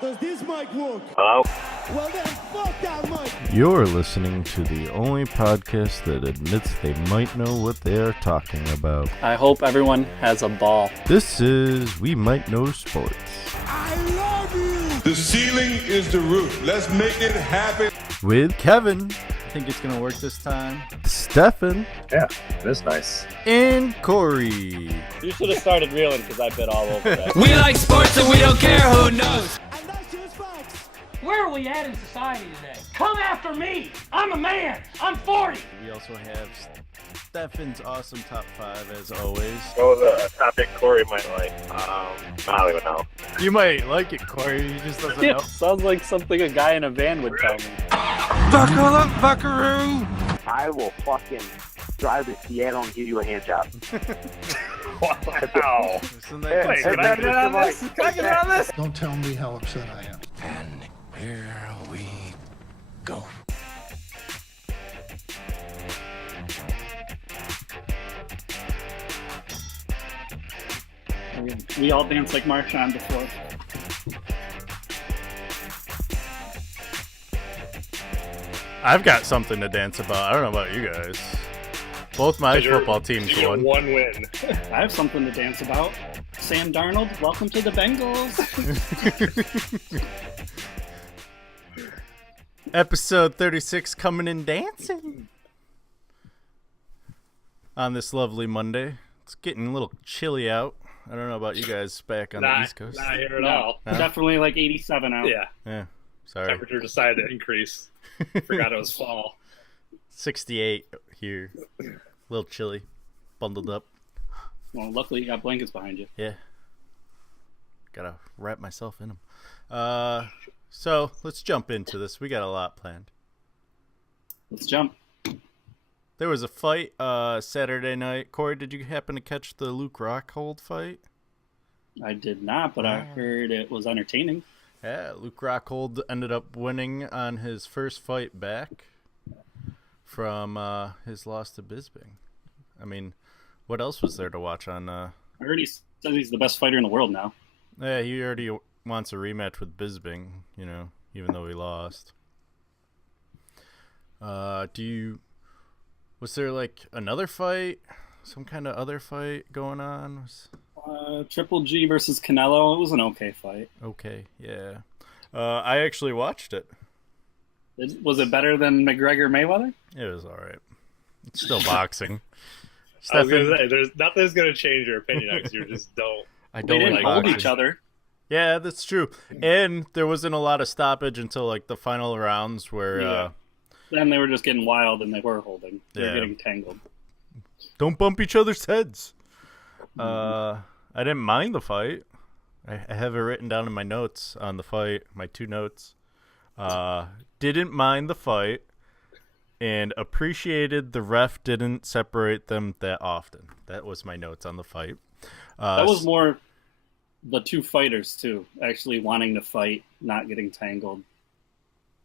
Does this mic work? Hello? Well then, fuck that mic! You're listening to the only podcast that admits they might know what they are talking about. I hope everyone has a ball. This is We Might Know Sports. I love you! The ceiling is the roof. Let's make it happen. With Kevin, I think it's going to work this time. Steffan, Yeah, that's nice. and Corey. You should have started reeling because I bit all over that. We like sports and we don't care who knows. And that's just facts! Where are we at in society today? Come after me! I'm a man! I'm 40! We also have Steffan's awesome top 5 as always. What was a topic Corey might like? I don't even know. You might like it, Corey. He just doesn't know. Sounds like something a guy in a van would tell me. Buckle up, buckaroo. I will fucking drive to Seattle and give you a hand job. Wow. Isn't that Hey, considered- can I get on this? Can I get on this? Don't tell me how upset I am. And here we go. We all danced like Marshawn before. I've got something to dance about. I don't know about you guys. Both my football teams won. One win. I have something to dance about. Sam Darnold, welcome to the Bengals. Episode 36 coming in dancing. On this lovely Monday. It's getting a little chilly out. I don't know about you guys back on the East Coast. Not here at all. No? Definitely like 87 out. Yeah, sorry. Temperature decided to increase. Forgot it was fall. 68 here. A little chilly. Bundled up. Well, luckily you got blankets behind you. Yeah. Gotta wrap myself in them. So let's jump into this. We got a lot planned. Let's jump. There was a fight Saturday night. Corey, did you happen to catch the Luke Rockhold fight? I did not, but I heard it was entertaining. Yeah, Luke Rockhold ended up winning on his first fight back from his loss to Bisping. I mean, what else was there to watch on? I heard he says he's the best fighter in the world now. Yeah, he already wants a rematch with Bisping, even though he lost. Was there like another fight? Some kind of other fight going on? Triple G versus Canelo. It was an okay fight. Okay, yeah. I actually watched it. Was it better than McGregor Mayweather? It was all right. It's still boxing. I was gonna say, there's nothing's gonna change your opinion because you just don't. I They don't didn't like hold boxing. each other. Yeah, that's true. And there wasn't a lot of stoppage until like the final rounds where Yeah. Then they were just getting wild and they were holding. They were getting tangled. don't bump each other's heads. I didn't mind the fight. I have it written down in my notes on the fight, my 2 notes. Didn't mind the fight and appreciated the ref didn't separate them that often. That was my notes on the fight. That was more the two fighters, too, actually wanting to fight, not getting tangled.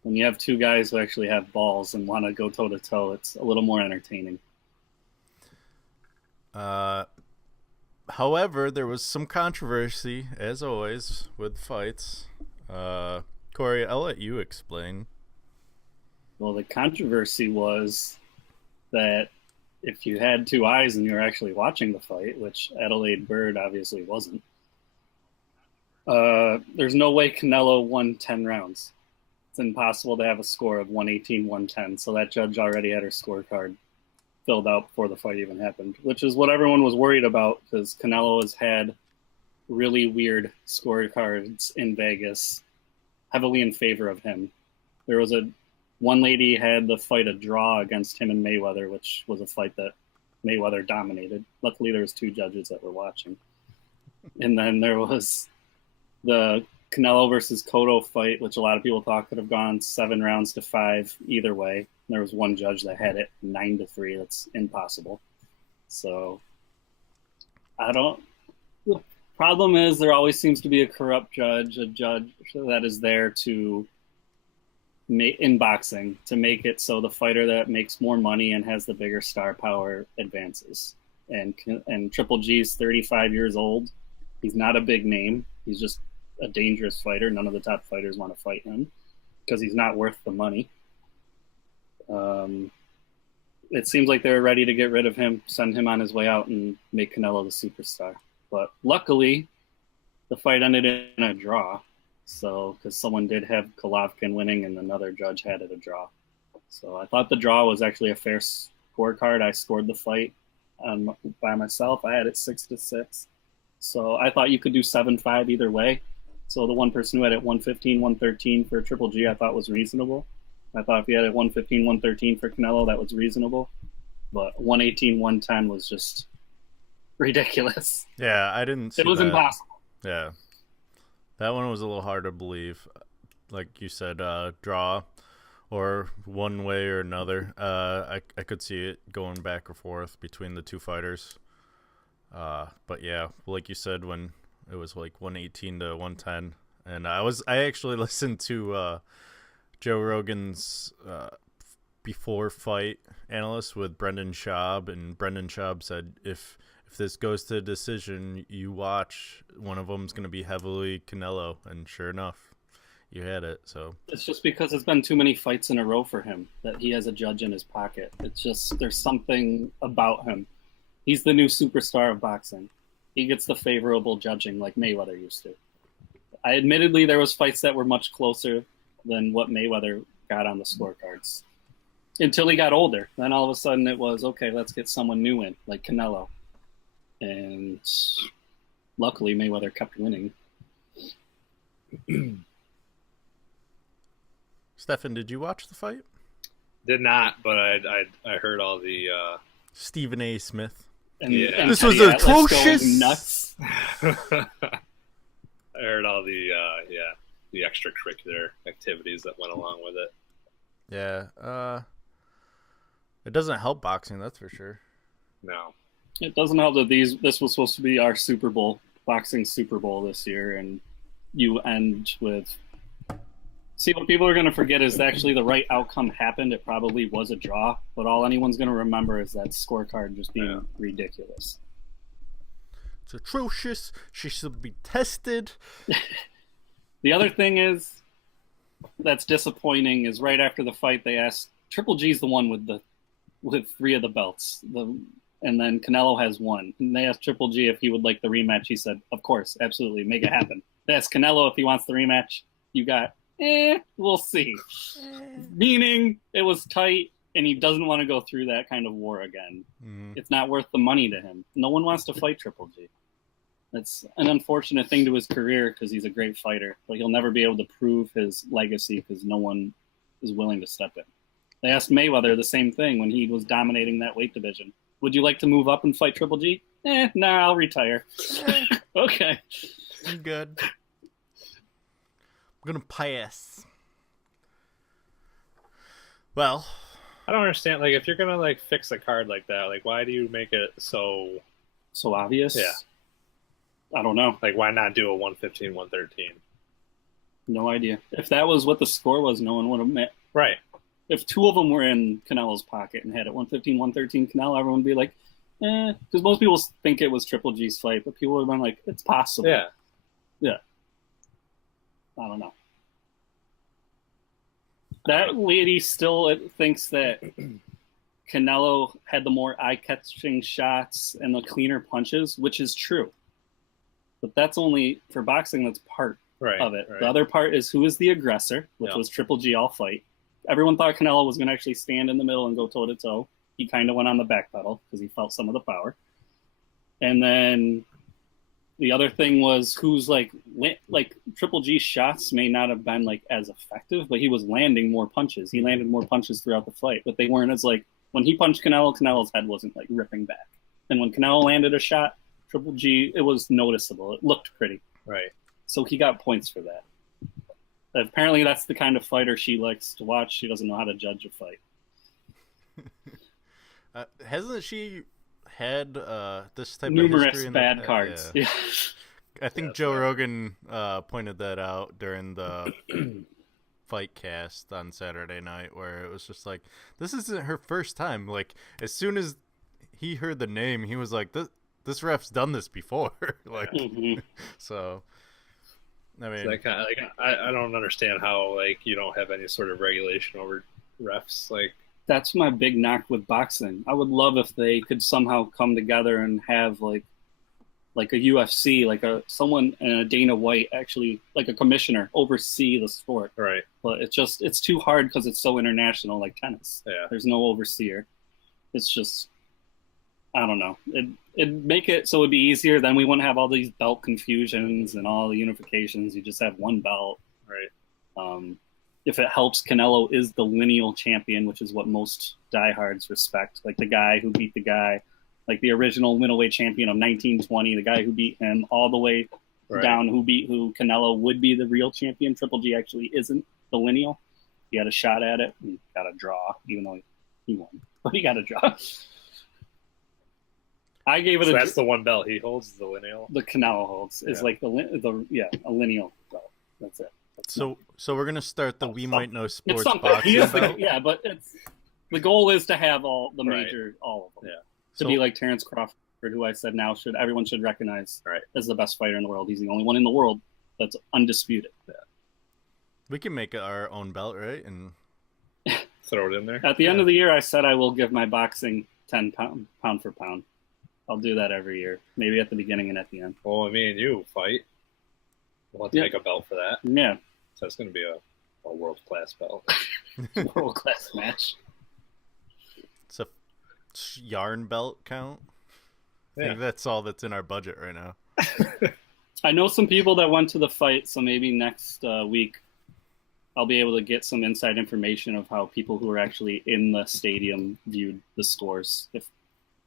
When you have 2 guys who actually have balls and want to go toe-to-toe, it's a little more entertaining. However, there was some controversy, as always, with fights. Corey, I'll let you explain. Well, the controversy was that if you had 2 eyes and you were actually watching the fight, which Adelaide Bird obviously wasn't, there's no way Canelo won 10 rounds. It's impossible to have a score of 118-110, so that judge already had her scorecard filled out before the fight even happened, which is what everyone was worried about because Canelo has had really weird scorecards in Vegas, heavily in favor of him. There was one lady had the fight a draw against him and Mayweather, which was a fight that Mayweather dominated. Luckily, there was 2 judges that were watching. And then there was the Canelo versus Cotto fight, which a lot of people thought could have gone 7 rounds to 5 either way. There was one judge that had it 9-3. That's impossible. So the problem is there always seems to be a corrupt judge, a judge that is there to make in boxing to make it so the fighter that makes more money and has the bigger star power advances. And Triple G's 35 years old. He's not a big name. He's just a dangerous fighter. None of the top fighters want to fight him because he's not worth the money. It seems like they're ready to get rid of him, send him on his way out, and make Canelo the superstar. But luckily, the fight ended in a draw. So, because someone did have Golovkin winning and another judge had it a draw. So I thought the draw was actually a fair scorecard. I scored the fight by myself. I had it 6-6. So I thought you could do 7-5 either way. So the one person who had it 115, 113 for Triple G, I thought was reasonable. I thought if you had it 115, 113 for Canelo, that was reasonable. But 118, 110 was just ridiculous. Yeah, I didn't see It was that. impossible. Yeah. That one was a little hard to believe. Like you said, draw or one way or another. I could see it going back or forth between the two fighters. But yeah, like you said, when it was like 118 to 110, and I actually listened to Joe Rogan's before fight analyst with Brendan Schaub, and Brendan Schaub said if this goes to a decision, you watch, one of them's going to be heavily Canelo, and sure enough, you had it. So it's just because it's been too many fights in a row for him that he has a judge in his pocket. It's just there's something about him. He's the new superstar of boxing. He gets the favorable judging like Mayweather used to. Admittedly, there was fights that were much closer than what Mayweather got on the scorecards. Until he got older. Then all of a sudden it was, okay, let's get someone new in, like Canelo. And luckily Mayweather kept winning. Steffan, did you watch the fight? Did not, but I heard all the Stephen A. Smith. And, Yeah. and This was Teddy Atlas going atrocious. nuts. I heard all the extracurricular activities that went along with it. Yeah. It doesn't help boxing, that's for sure. No. It doesn't help that this was supposed to be our Super Bowl, boxing Super Bowl this year, and you end with... See, what people are going to forget is actually the right outcome happened. It probably was a draw, but all anyone's going to remember is that scorecard just being ridiculous. It's atrocious. She should be tested. The other thing is that's disappointing is right after the fight they asked Triple G's the one with 3 of the belts, and then Canelo has 1. And they asked Triple G if he would like the rematch. He said, "Of course, absolutely, make it happen." They asked Canelo if he wants the rematch. You got, we'll see. Meaning it was tight, and he doesn't want to go through that kind of war again. It's not worth the money to him. No one wants to fight Triple G. It's an unfortunate thing to his career because he's a great fighter, but he'll never be able to prove his legacy because no one is willing to step in. They asked Mayweather the same thing when he was dominating that weight division. Would you like to move up and fight Triple G? Nah, I'll retire. Okay. I'm good. I'm gonna pass. Well, I don't understand. Like, if you're gonna like fix a card like that, like, why do you make it so obvious? Yeah. I don't know. Like, why not do a 115, 113? No idea. If that was what the score was, no one would have met. Right. If 2 of them were in Canelo's pocket and had it 115, 113 Canelo, everyone would be like, because most people think it was Triple G's fight, but people would have been like, it's possible. Yeah. Yeah. I don't know. That lady still thinks that Canelo had the more eye-catching shots and the cleaner punches, which is true. But that's only, for boxing, that's part of it. Right. The other part is who is the aggressor, which was Triple G all fight. Everyone thought Canelo was going to actually stand in the middle and go toe-to-toe. He kind of went on the back pedal because he felt some of the power. And then the other thing was who's like Triple G's shots may not have been like as effective, but he was landing more punches. He landed more punches throughout the fight, but they weren't as like when he punched Canelo, Canelo's head wasn't like ripping back. And when Canelo landed a shot, Triple G, it was noticeable. It looked pretty. Right. So he got points for that. Apparently that's the kind of fighter she likes to watch. She doesn't know how to judge a fight. hasn't she had this type of numerous history in bad cards? Yeah. I think Joe Rogan pointed that out during the fight cast on Saturday night, where it was just like, this isn't her first time. Like, as soon as he heard the name, he was like, this ref's done this before. Like, so I mean, So that kind of, like, I don't understand how like you don't have any sort of regulation over refs. Like, That's my big knock with boxing. I would love if they could somehow come together and have like a UFC, like someone and a Dana White actually, like a commissioner, oversee the sport. right? But it's too hard because it's so international, like tennis. Yeah. There's no overseer. It's just, I don't know. It'd make it so it'd be easier. Then we wouldn't have all these belt confusions and all the unifications. You just have one belt. Right. If it helps, Canelo is the lineal champion, which is what most diehards respect. Like the guy who beat the guy, like the original middleweight champion of 1920, the guy who beat him all the way Right. down, who beat who. Canelo would be the real champion. Triple G actually isn't the lineal. He had a shot at it and got a draw, even though he won. But he got a draw. I gave it So a. that's the one belt he holds, the lineal. The Canelo holds is Yeah. like a lineal belt. That's it. so we're gonna start the We Might Know It's Sports something. boxing He is belt. yeah, but it's the goal is to have all the Right. major, all of them. Yeah. To So- be like Terrence Crawford, who I said now everyone should recognize Right. as the best fighter in the world. He's the only one in the world that's undisputed. We can make it our own belt, right? And Throw it in there. At the end of the year, I said I will give my boxing 10 pound for pound. I'll do that every year, maybe at the beginning and at the end. Well, me and you fight. We'll have to Yeah. make a belt for that. Yeah, So it's going to be a world class belt. world class match. it's a yarn belt count. I Yeah. think that's all that's in our budget right now. I know some people that went to the fight, so maybe next week I'll be able to get some inside information of how people who are actually in the stadium viewed the scores.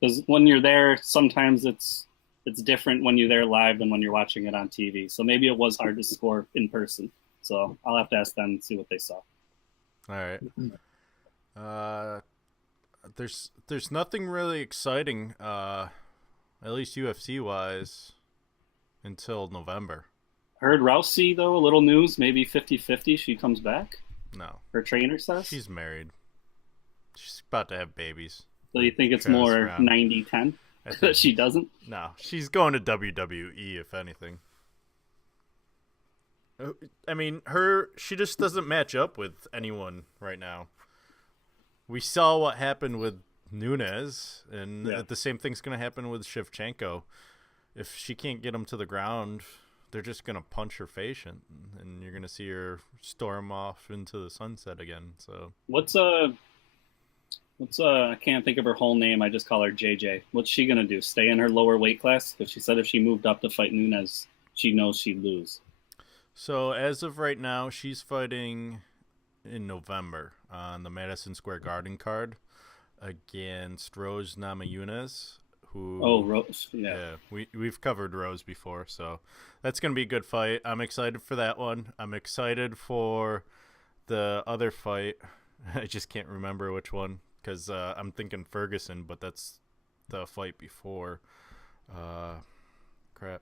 Because when you're there, sometimes it's different when you're there live than when you're watching it on TV. So maybe it was hard to score in person. So I'll have to ask them and see what they saw. All right. There's nothing really exciting, at least UFC wise, until November. Heard Rousey, though, a little news, maybe 50-50 she comes back, No, her trainer says. she's married. She's about to have babies. So you think it's Travis more Brown. 90-10 I think that she doesn't? No, she's going to WWE if anything. I mean, she just doesn't match up with anyone right now. We saw what happened with Nunes, and Yeah. the same thing's going to happen with Shevchenko. If she can't get him to the ground, they're just going to punch her face, and you're going to see her storm off into the sunset again. So What's I can't think of her whole name. I just call her JJ. What's she gonna do? Stay in her lower weight class? Because she said if she moved up to fight Nunes, she knows she'd lose. So as of right now, she's fighting in November on the Madison Square Garden card against Rose Namajunas, who Rose, yeah, we've covered Rose before, so that's gonna be a good fight. I'm excited for that one. I'm excited for the other fight. I just can't remember which one because I'm thinking Ferguson, but that's the fight before. Crap.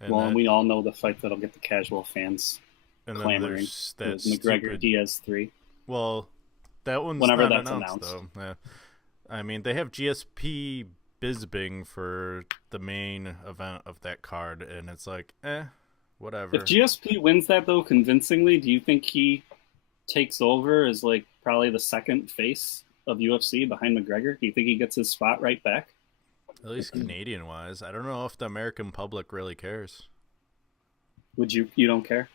And we all know the fight that'll get the casual fans and then clamoring. there's It that was McGregor stupid- Diaz 3. Well, that one's Whenever not that's announced, announced. though. Yeah. I mean, they have GSP Bisbing for the main event of that card, and it's like, whatever. If GSP wins that though convincingly, do you think he takes over as like probably the second face of UFC behind McGregor? Do you think he gets his spot right back? At least Canadian-wise. I don't know if the American public really cares. Would you don't care?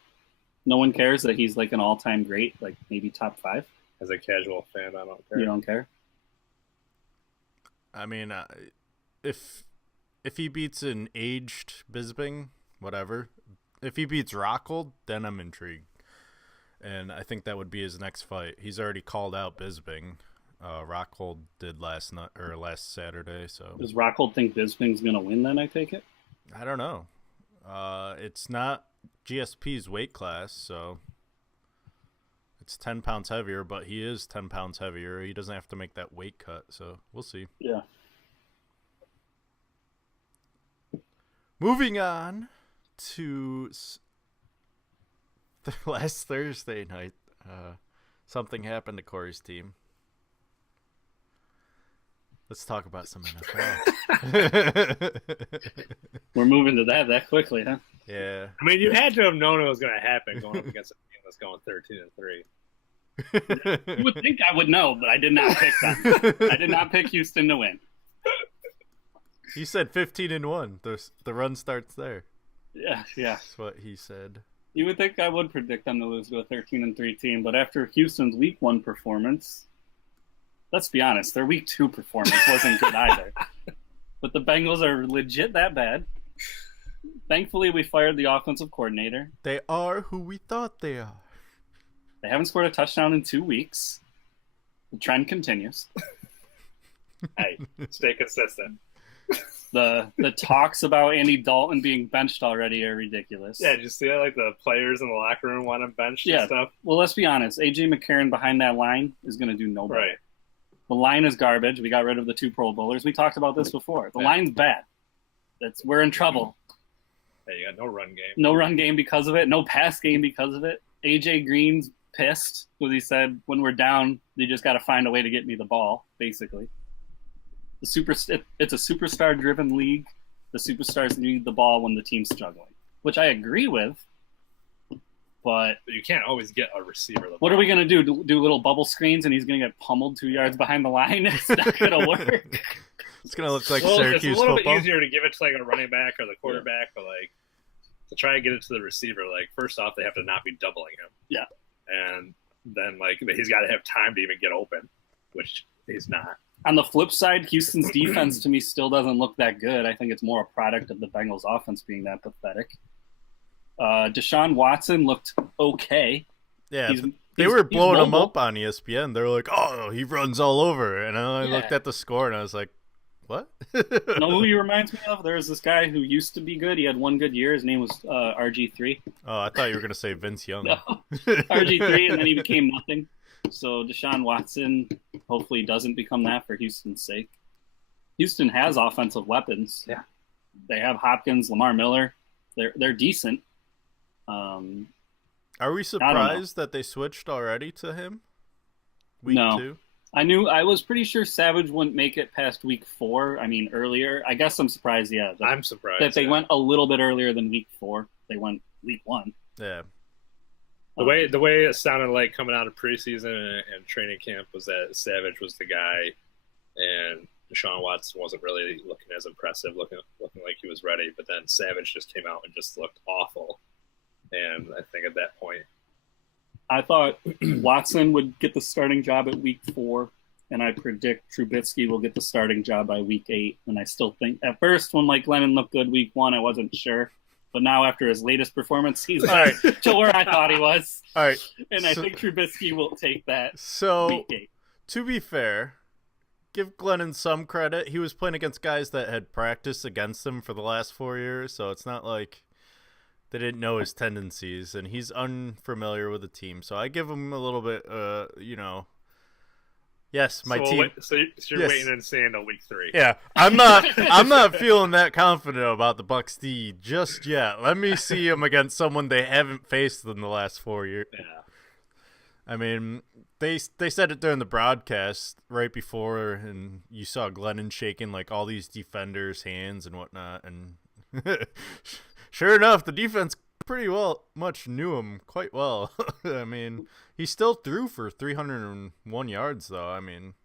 No one cares that he's like an all-time great, like maybe top 5? As a casual fan, I don't care. You don't care? I mean, if he beats an aged Bisbing, whatever. If he beats Rockhold, then I'm intrigued. And I think that would be his next fight. He's already called out Bisbing. Rockhold did last Saturday, so Does Rockhold think Bisping's going to win then, I take it? I don't know. It's not GSP's weight class, so it's 10 pounds heavier, but he is 10 pounds heavier. He doesn't have to make that weight cut, so we'll see. Yeah. Moving on to the last Thursday night, something happened to Corey's team. Let's talk about some NFL. We're moving to that quickly, huh? Yeah. I mean, you had to have known it was going to happen going up against a team that's going 13-3. You would think I would know, but I did not pick them. I did not pick Houston to win. He said 15-1. The run starts there. Yeah. That's what he said. You would think I would predict them to lose to a 13-3 team, but after Houston's Week 1 performance, let's be honest, their Week 2 performance wasn't good either. But the Bengals are legit that bad. Thankfully, we fired the offensive coordinator. They are who we thought they are. They haven't scored a touchdown in 2 weeks. The trend continues. Hey, stay consistent. The talks about Andy Dalton being benched already are ridiculous. Yeah, did you see that? Like the players in the locker room want him benched and stuff? Well, let's be honest. A.J. McCarron behind that line is going to do no better. Right. The line is garbage. We got rid of the 2 Pro Bowlers. We talked about this before. The line's bad. We're in trouble. Hey, you got no run game. No run game because of it. No pass game because of it. A.J. Green's pissed because he said, when we're down, you just got to find a way to get me the ball, basically. It's a superstar-driven league. The superstars need the ball when the team's struggling, which I agree with. But you can't always get a receiver. What are we going to do? Do little bubble screens and he's going to get pummeled 2 yards behind the line? It's not going to work. It's going to look like It's Syracuse a little football. bit easier to give it to like a running back or the quarterback, but like to try and get it to the receiver, like first off, they have to not be doubling him. Yeah. And then like he's got to have time to even get open, which he's not. On the flip side, Houston's defense to me still doesn't look that good. I think it's more a product of the Bengals offense being that pathetic. Deshaun Watson looked okay. Yeah, they were blowing him up on ESPN. They were like, "Oh, he runs all over," and I looked at the score and I was like, "What?" Know who he reminds me of? There's this guy who used to be good. He had one good year. His name was RG3. Oh, I thought you were gonna say Vince Young. No, RG3, and then he became nothing. So Deshaun Watson hopefully doesn't become that for Houston's sake. Houston has offensive weapons. Yeah, they have Hopkins, Lamar Miller. They're decent. Are we surprised that they switched already to him? Week 2? I was pretty sure Savage wouldn't make it past week 4. I mean, earlier. I guess I'm surprised, I'm surprised. That they went a little bit earlier than week 4. They went week 1. Yeah. The way it sounded like coming out of preseason and training camp was that Savage was the guy, and Deshaun Watson wasn't really looking as impressive, looking like he was ready. But then Savage just came out and just looked awful. And I think at that point, I thought Watson would get the starting job at week 4, and I predict Trubisky will get the starting job by week 8. And I still think at first when Mike Glennon looked good week 1, I wasn't sure. But now after his latest performance, he's back to where I thought he was. All right. And I think Trubisky will take that so, week 8. To be fair, give Glennon some credit. He was playing against guys that had practiced against him for the last 4 years, so it's not like they didn't know his tendencies, and he's unfamiliar with the team. So I give him a little bit, yes, my team. So you're waiting and seeing till week 3. Yeah, I'm not feeling that confident about the Bucs D just yet. Let me see him against someone they haven't faced in the last 4 years. Yeah. I mean, they said it during the broadcast right before, and you saw Glennon shaking like all these defenders' hands and whatnot, and sure enough, the defense pretty much knew him quite well. I mean, he still threw for 301 yards, though. I mean,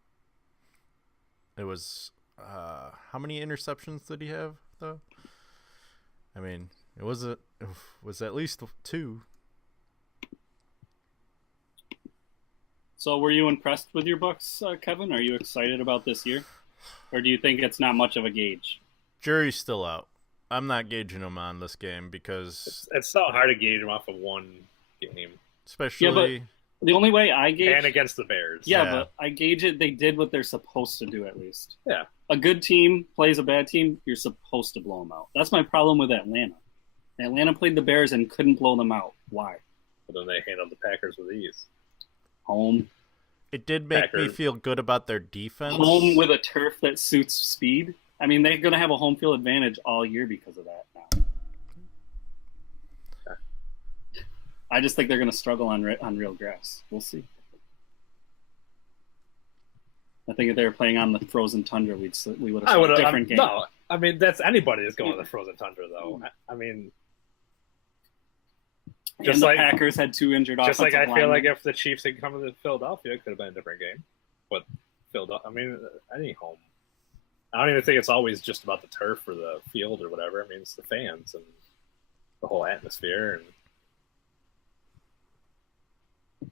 it was how many interceptions did he have, though? I mean, it was at least 2. So were you impressed with your Bucks, Kevin? Are you excited about this year? Or do you think it's not much of a gauge? Jury's still out. I'm not gauging him on this game because it's so hard to gauge him off of one game. Especially... Yeah, but the only way I gauge... And against the Bears. Yeah, but I gauge it, they did what they're supposed to do at least. Yeah. A good team plays a bad team, you're supposed to blow them out. That's my problem with Atlanta. Atlanta played the Bears and couldn't blow them out. Why? But then they handled the Packers with ease. Home. It did make me feel good about their defense. Home with a turf that suits speed. I mean, they're going to have a home field advantage all year because of that now. I just think they're going to struggle on real grass. We'll see. I think if they were playing on the frozen tundra, we would have had a different game. No, I mean, that's anybody that's going to the frozen tundra, though. I mean, Just and the like- Packers had 2 injured Just offensive like I feel like linemen. if the Chiefs had come to Philadelphia, it could have been a different game. But Philadelphia, I mean, any home. I don't even think it's always just about the turf or the field or whatever. I mean, it's the fans and the whole atmosphere. And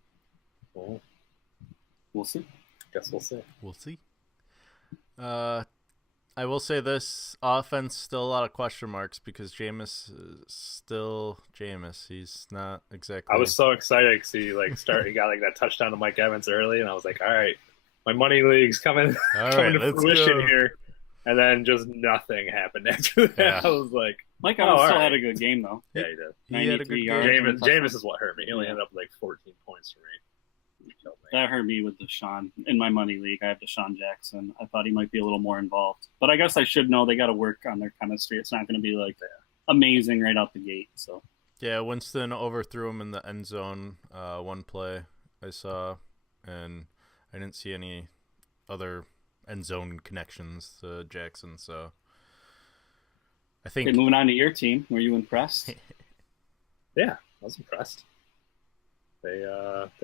well, We'll see. guess we'll see. We'll see. I will say this offense still a lot of question marks because Jameis is still Jameis. He's not exactly. I was so excited because he got like that touchdown to Mike Evans early, and I was like, all right, my money league's coming All coming right, to let's fruition go. here. And then just nothing happened after that. Yeah. I was like, Mike Oh, Evans all still right. had a good game, though. yeah, he did. He had a 93 good yards. game. Jameis is what hurt me. He only ended up with like 14 points for me. He killed me. That hurt me with Deshaun. In my money league, I have Deshaun Jackson. I thought he might be a little more involved. But I guess I should know they got to work on their chemistry. It's not going to be like amazing right out the gate. So Yeah, Winston overthrew him in the end zone one play I saw, and I didn't see any other end zone connections to Jackson. So I think okay, moving on to your team. Were you impressed? Yeah, I was impressed. They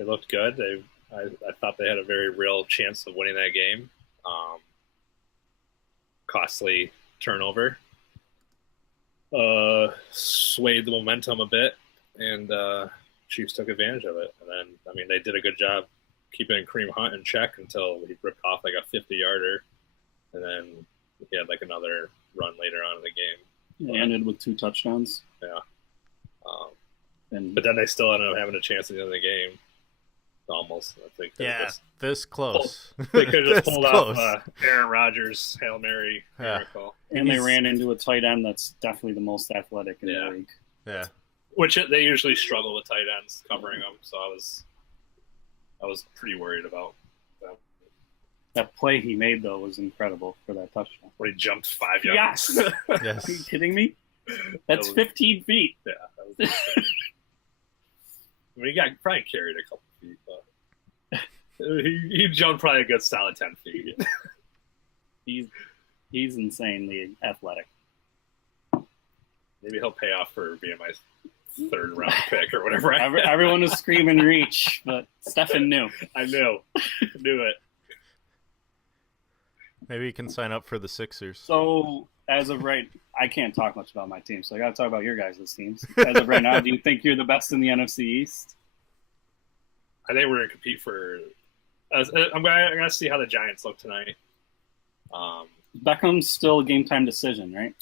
looked good. I thought they had a very real chance of winning that game. Costly turnover swayed the momentum a bit, and Chiefs took advantage of it. And then, I mean, they did a good job keeping Kareem Hunt in check until he ripped off like a 50-yarder, and then he had like another run later on in the game. They ended with 2 touchdowns. Yeah. And But then they still ended up having a chance at the end of the game. Almost, I think. yeah, this close. They could have just This pulled close. off Aaron Rodgers' Hail Mary Yeah. miracle. and they ran into a tight end that's definitely the most athletic in Yeah. the league. Yeah, Which they usually struggle with tight ends covering them, so I was pretty worried about them. That play he made, though, was incredible for that touchdown. When he jumped 5 yards. Yes! Are you yes. kidding me? That's was- 15 feet. Yeah, that was insane. I mean, he got probably carried a couple feet, but he jumped probably a good solid 10 feet. He's insanely athletic. Maybe he'll pay off for being my 3rd round pick or whatever. Everyone was screaming reach, but Steffan knew. I knew it. Maybe you can sign up for the Sixers. So, as of right, I can't talk much about my team, so I got to talk about your guys' teams. As of right now, do you think you're the best in the NFC East? I think we're going to compete for. I'm going to see how the Giants look tonight. Beckham's still a game time decision, right?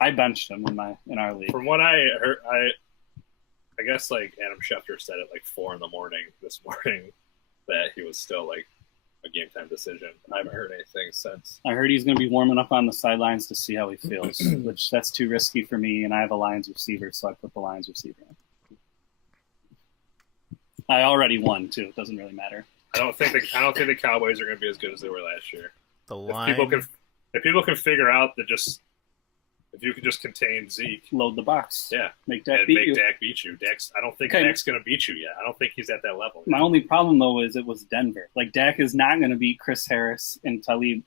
I benched him in our league. From what I heard, I guess like Adam Schefter said at like 4 a.m. this morning that he was still like a game time decision. I haven't heard anything since. I heard he's going to be warming up on the sidelines to see how he feels, which that's too risky for me, and I have a Lions receiver, so I put the Lions receiver in. I already won too. It doesn't really matter. I don't think the Cowboys are going to be as good as they were last year. The If line. people can figure out that if you can just contain Zeke, Load the box. yeah, Make Dak and beat make you. Dak beat you. I don't think Okay. Dak's going to beat you yet. I don't think he's at that level. My only problem though is it was Denver. Like Dak is not going to beat Chris Harris and Talib,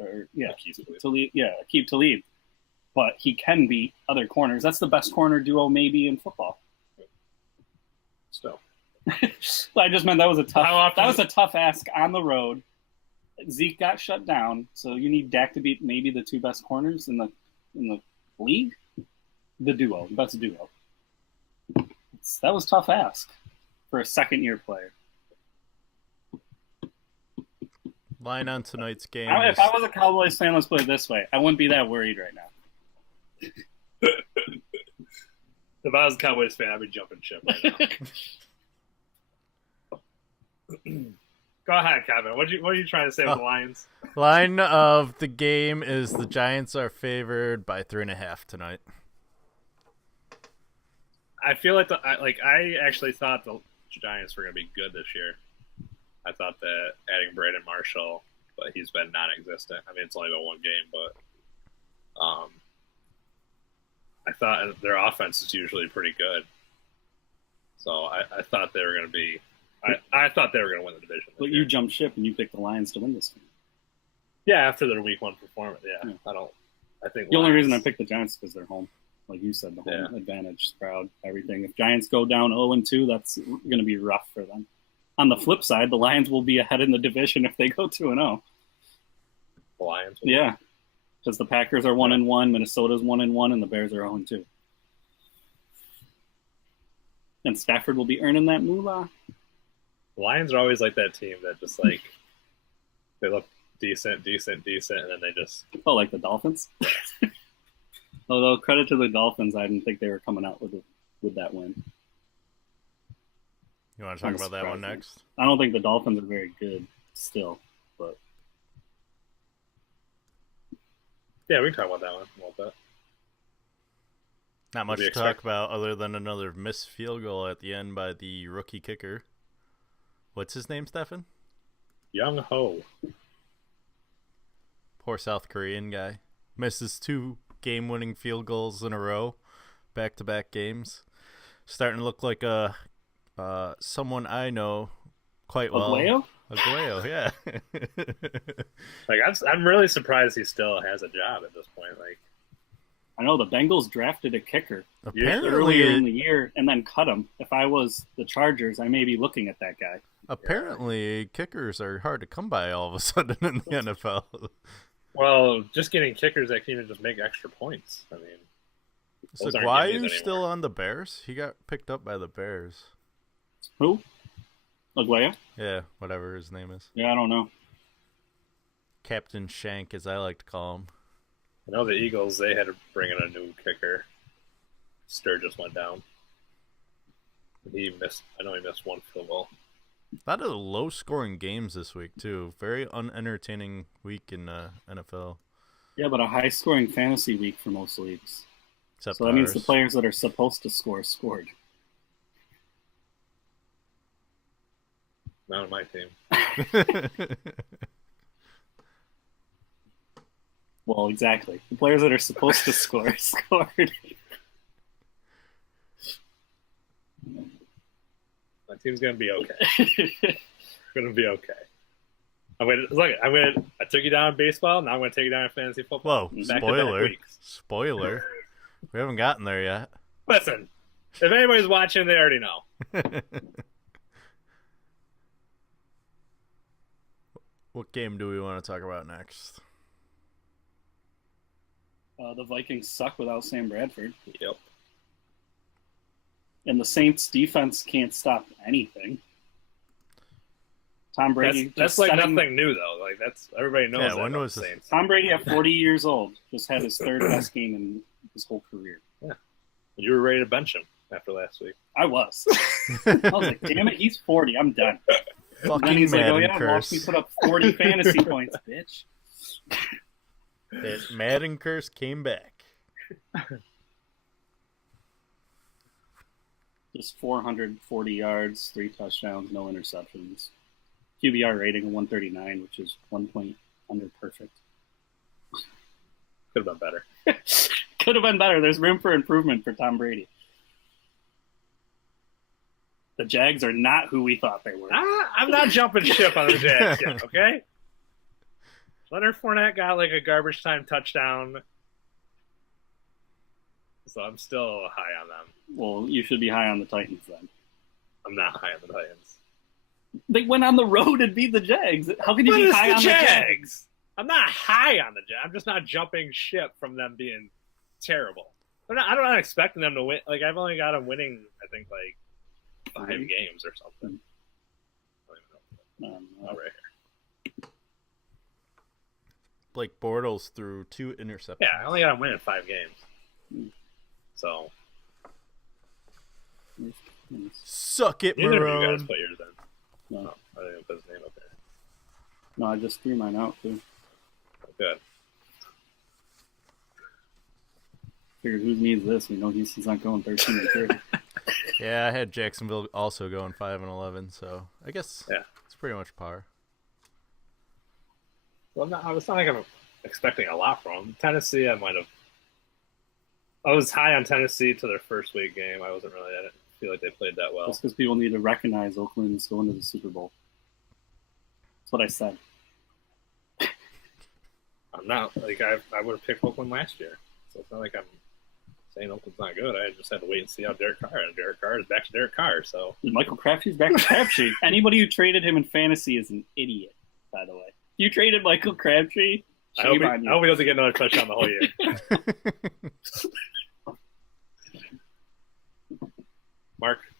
Aqib Talib, but he can beat other corners. That's the best corner duo maybe in football. So I just meant that was a tough. How often- That was a tough ask on the road. Zeke got shut down, so you need Dak to beat maybe the 2 best corners in the league. The best duo. That was a tough ask for a second-year player. Line on tonight's game. If I was a Cowboys fan, let's put it this way, I wouldn't be that worried right now. if I was a Cowboys fan, I'd be jumping ship right now. Go ahead, Kevin. What are you trying to say with the Lions? Line of the game is the Giants are favored by 3.5 tonight. I feel like I actually thought the Giants were going to be good this year. I thought that adding Brandon Marshall, but he's been non-existent. I mean, it's only been one game, but I thought their offense is usually pretty good. So I thought they were going to be. I thought they were going to win the division. But you jumped ship and you picked the Lions to win this game. Yeah, after their Week 1 performance. Yeah, Yeah. I think The only Lions- reason I picked the Giants is because they're home. like you said, the home advantage, Sprout, everything. If Giants go down 0-2, that's going to be rough for them. On the flip side, the Lions will be ahead in the division if they go 2-0. The Lions? Yeah, because the Packers are 1-1, Minnesota's 1-1, and the Bears are 0-2. And Stafford will be earning that moolah. The Lions are always like that team that just like they look decent, and then they just like the Dolphins. Although credit to the Dolphins, I didn't think they were coming out with that win. You want to talk about that one next? I don't think the Dolphins are very good still, but yeah, we can talk about that one a little bit. Not much to talk about other than another missed field goal at the end by the rookie kicker. What's his name, Steffan? Young Ho. Poor South Korean guy. Misses 2 game-winning field goals in a row, back-to-back games. Starting to look like someone I know quite well. Aguayo, yeah. Like I'm really surprised he still has a job at this point. Like, I know the Bengals drafted a kicker apparently earlier in the year and then cut him. If I was the Chargers, I may be looking at that guy. Apparently, kickers are hard to come by all of a sudden in the NFL. Well, just getting kickers that can even just make extra points. I mean, is Aguayo still on the Bears? He got picked up by the Bears. Who? Aguayo? Yeah, whatever his name is. Yeah, I don't know. Captain Shank, as I like to call him. I know the Eagles, they had to bring in a new kicker. Sturgis went down. I know he missed 1 field goal. A lot of low-scoring games this week, too. Very unentertaining week in NFL. Yeah, but a high-scoring fantasy week for most leagues. Except so that means the players that are supposed to score scored. Not on my team. Well, exactly. The players that are supposed to score scored. My team's gonna be okay. Gonna be okay. I took you down in baseball. Now I'm gonna take you down in fantasy football. Whoa! Spoiler! We haven't gotten there yet. Listen, if anybody's watching, they already know. What game do we want to talk about next? The Vikings suck without Sam Bradford. Yep. And the Saints' defense can't stop anything. Tom Brady. That's like nothing new though. Like that's everybody knows. Yeah, when was the Saints? Tom Brady at 40 years old just had his 3rd best game in his whole career. Yeah. You were ready to bench him after last week. I was. I was like, damn it, he's 40. I'm done. Fucking Madden curse. Watch me put up 40 fantasy points, bitch. That Madden curse came back. Just 440 yards, 3 touchdowns, no interceptions. QBR rating 139, which is 1 point under perfect. Could have been better. Could have been better. There's room for improvement for Tom Brady. The Jags are not who we thought they were. I'm not jumping ship on the Jags yet, okay? Leonard Fournette got like a garbage time touchdown. So I'm still high on them. Well, you should be high on the Titans then. I'm not high on the Titans. They went on the road and beat the Jags. How can you be high on the Jags? I'm not high on the Jags. I'm just not jumping ship from them being terrible. I'm not expecting them to win. Like, I've only got them winning, I think, like 5 games or something. I don't even know. Right here. Blake Bortles threw 2 interceptions. Yeah, I only got them winning 5 games. So. Suck it, Neither Marone. of you guys put yours in. No. I didn't put his name up there. No, I just threw mine out, too. Good. Figured who needs this? We know Houston's not going 13-30. Yeah, I had Jacksonville also going 5-11, so I guess it's pretty much par. Well, it's not like I'm expecting a lot from them. Tennessee, I was high on Tennessee to their first week game. I didn't feel like they played that well. Just because people need to recognize Oakland's going to the Super Bowl. That's what I said. I'm not, like, I would have picked Oakland last year. So it's not like I'm saying Oakland's not good. I just had to wait and see how Derek Carr, and Derek Carr is back to Derek Carr. So Michael Crabtree's back to Crabtree. Anybody who traded him in fantasy is an idiot, by the way. You traded Michael Crabtree? I hope he doesn't get another touchdown the whole year.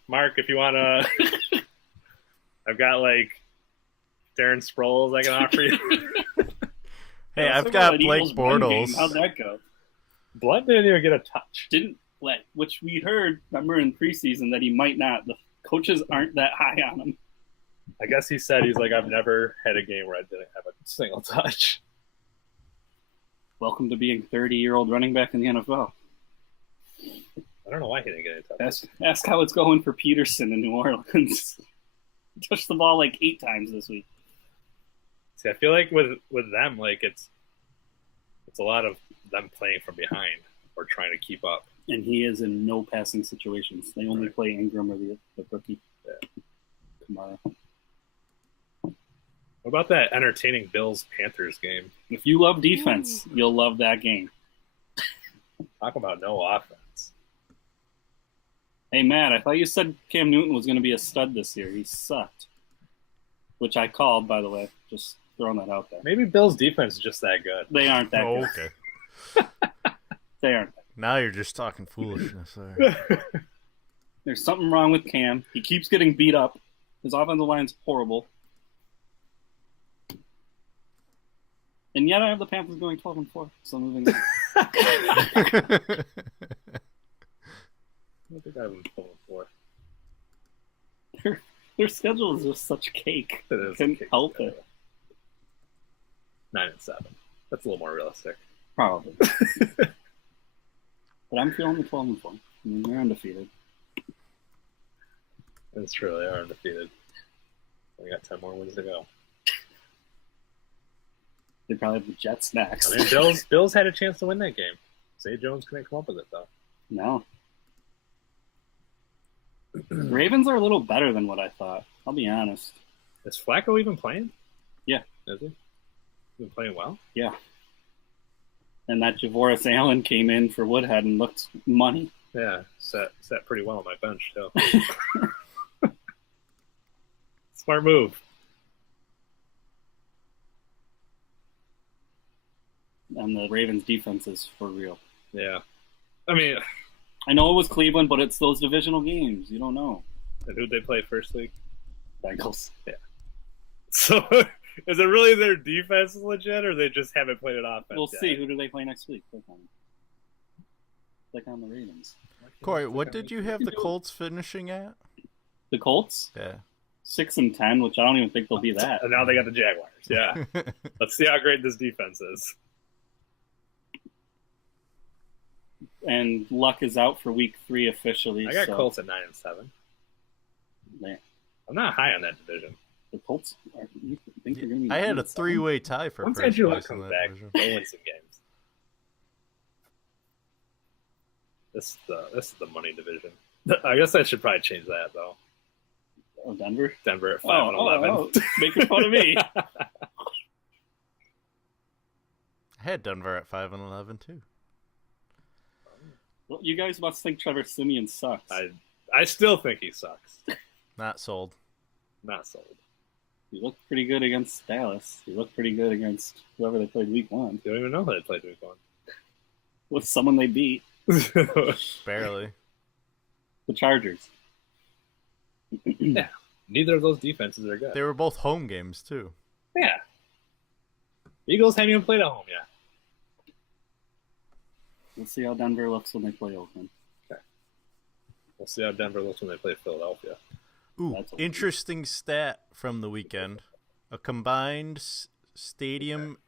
Mark, if you want to, I've got like Darren Sproles I can offer you. Hey, I've got Blake Bortles. How'd that go? Blunt didn't even get a touch. Which we heard, remember in preseason, that he might not. The coaches aren't that high on him. I guess he's like, I've never had a game where I didn't have a single touch. Welcome to being 30-year-old running back in the NFL. I don't know why he didn't get any touches. Ask how it's going for Peterson in New Orleans. Touched the ball like 8 times this week. See, I feel like with them, like it's a lot of them playing from behind or trying to keep up. And he is in no passing situations. They only play Ingram or the rookie. Yeah. Kamara. What about that entertaining Bills-Panthers game? If you love defense, you'll love that game. Talk about no offense. Hey, Matt, I thought you said Cam Newton was going to be a stud this year. He sucked. Which I called, by the way. Just throwing that out there. Maybe Bills' defense is just that good. They aren't that good. Okay. They aren't. Now you're just talking foolishness there. There's something wrong with Cam. He keeps getting beat up. His offensive line's horrible. And yet I have the Panthers going 12-4. So moving on. I don't think I have them 12-4. Their schedule is just such cake. It is. Couldn't help it. 9-7. That's a little more realistic. Probably. But I'm feeling the 12-4. I mean, they're undefeated. It's true. They are undefeated. We got 10 more wins to go. They probably have the Jets next. I mean, Bills had a chance to win that game. Zay Jones couldn't come up with it, though. No. The Ravens are a little better than what I thought. I'll be honest. Is Flacco even playing? Yeah. Is he? Been playing well? Yeah. And that Javoris Allen came in for Woodhead and looked money. Yeah, sat pretty well on my bench, too. Smart move. And the Ravens defense is for real. Yeah. I mean, I know it was Cleveland, but it's those divisional games. You don't know. and who'd they play first week? Bengals. Yeah. So is it really their defense is legit, or they just haven't played it offense? We'll yet? see. Who do they play next week? Click on the Ravens. Corey, what did you have the Colts finishing at? The Colts? Yeah. 6-10, which I don't even think they'll be that. And now they got the Jaguars. Yeah. Let's see how great this defense is. And Luck is out for week 3 officially. I got so. Colts at 9-7. Man, I'm not high on that division. the Colts. You think they're going to be? I had a 9-7? 3-way tie for Once first Andrew Luck place in comes that back, division. they'll win some games. This is the money division. I guess I should probably change that though. Oh, Denver. Denver at 5-11. Oh, making fun of me. I had Denver at 5-11 too. Well, you guys must think Trevor Siemian sucks. I still think he sucks. Not sold. Not sold. He looked pretty good against Dallas. He looked pretty good against whoever they played week 1. You don't even know who they played week 1. With someone they beat. Barely. The Chargers. Yeah. Neither of those defenses are good. They were both home games too. Yeah. Eagles haven't even played at home yet. We'll see how Denver looks when they play Oakland. Okay. We'll see how Denver looks when they play Philadelphia. Ooh, That's okay. interesting stat from the weekend. A combined stadium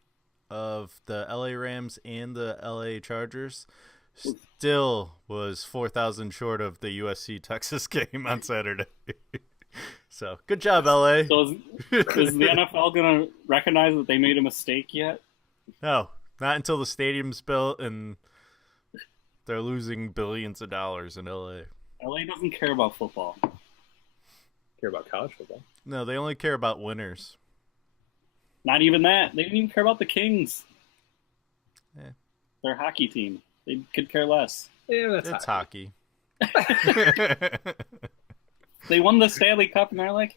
of the LA Rams and the LA Chargers still was 4,000 short of the USC Texas game on Saturday. So, good job, LA. So is the NFL going to recognize that they made a mistake yet? No, not until the stadium's built and they're losing billions of dollars in LA. LA doesn't care about football. Care about college football? No, they only care about winners. Not even that. They didn't even care about the Kings. Yeah. Their hockey team. They could care less. Yeah, that's It's hockey. hockey. They won the Stanley Cup, and they're like,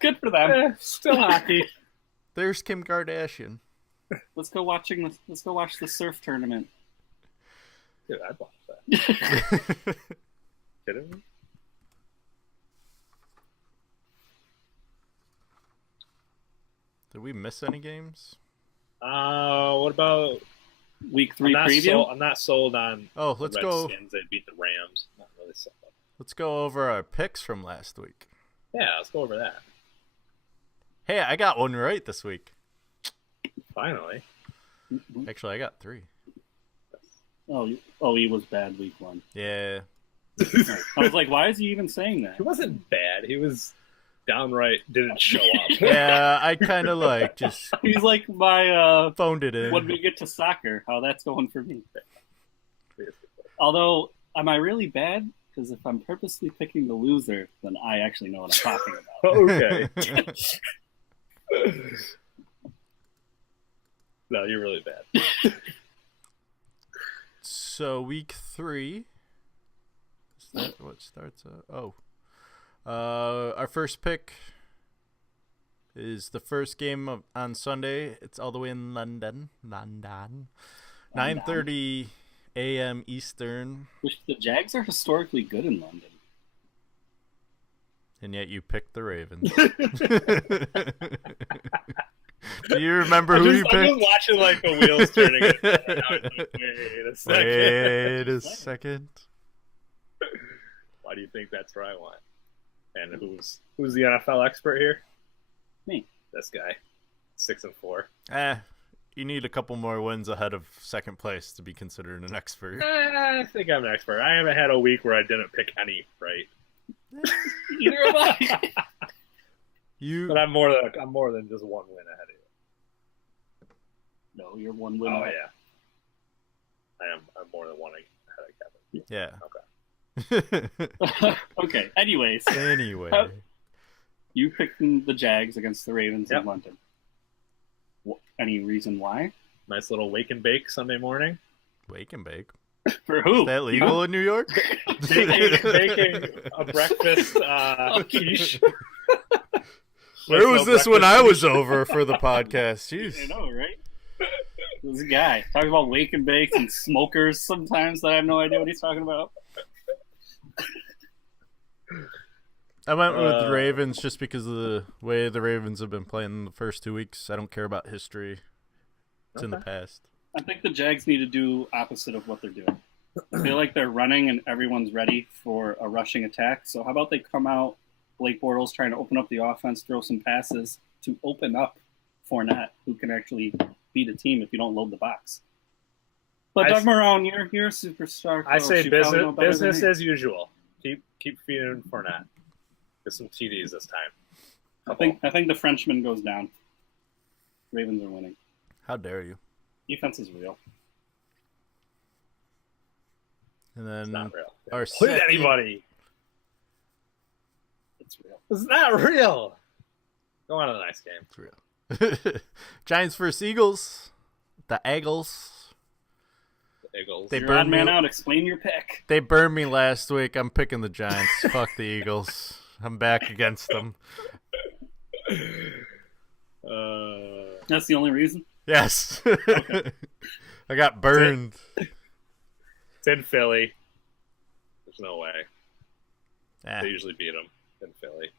good for them. Still hockey. There's Kim Kardashian. Let's go watch the surf tournament. Dude, I'd watch that. Kidding me? Did we miss any games? What about Week 3 preview? I'm not sold on Oh, the let's go. Redskins. They beat the Rams. Not really sold. Let's go over our picks from last week. Yeah, let's go over that. Hey, I got one right this week. Finally. Actually, I got 3. Oh, he was bad week 1. Yeah. I was like, why is he even saying that? He wasn't bad. He was downright didn't show up. Yeah, I kind of like just He's like my phoned it in. when we get to soccer, how that's going for me. Although, am I really bad? Because if I'm purposely picking the loser, then I actually know what I'm talking about. Okay. No, you're really bad. So week 3. Is that what starts? Our first pick is the first game on Sunday. It's all the way in London. 9:30 a.m. Eastern. Which the Jags are historically good in London. And yet you picked the Ravens. Do you remember who you picked? I'm just watching like the wheels turning. Wait a second. Wait a second. Why do you think that's where I went? And who's the NFL expert here? Me. This guy. 6-4. You need a couple more wins ahead of second place to be considered an expert. I think I'm an expert. I haven't had a week where I didn't pick any right. Either have I. But I'm more than just one win ahead of you. No, you're one win. Oh yeah. I'm more than one ahead of Kevin. Yeah. Okay. Okay. Anyways, Anyway. you picked the Jags against the Ravens Yep. in London. Any reason why? Nice little wake and bake Sunday morning. Wake and bake. For who? Is that legal in New York? Baking a breakfast quiche. Where was this when I was over for the podcast? I Jeez. know, right? This guy talking about wake and bakes and smokers sometimes that I have no idea what he's talking about. I went with the Ravens just because of the way the Ravens have been playing the first 2 weeks. I don't care about history. It's in the past. I think the Jags need to do opposite of what they're doing. I feel like they're running and everyone's ready for a rushing attack. So how about they come out, Blake Bortles trying to open up the offense, throw some passes to open up Fournette, who can actually beat a team if you don't load the box. But Doug Marone, you're a superstar. I say You probably know better business than me. as usual. Keep feeding Fournette. Get some TDs this time. I think the Frenchman goes down. Ravens are winning. How dare you? Defense is real. And then It's not real. our Quit second- anybody. It's real. It's not real. Go on to the next game. It's real. Giants versus Eagles. The Eagles. The Eagles. They You're burned odd man me. out. Explain your pick. They burned me last week. I'm picking the Giants. Fuck the Eagles. I'm back against them. That's the only reason. Yes. I got burned. It's in Philly. There's no way. Eh. They usually beat them in Philly.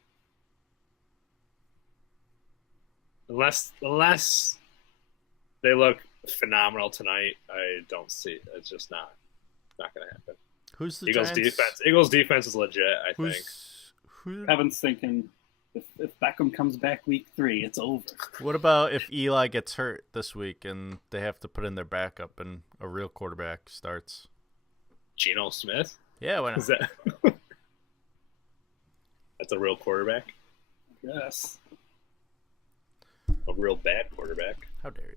Unless they look phenomenal tonight, I don't see it. It's just not going to happen. Who's the Eagles Giants? defense? Eagles defense is legit. I think. Who? Kevin's thinking if Beckham comes back week 3, it's over. What about if Eli gets hurt this week and they have to put in their backup and a real quarterback starts? Geno Smith? Yeah, why not? Is that? That's a real quarterback. Yes. A real bad quarterback. How dare you?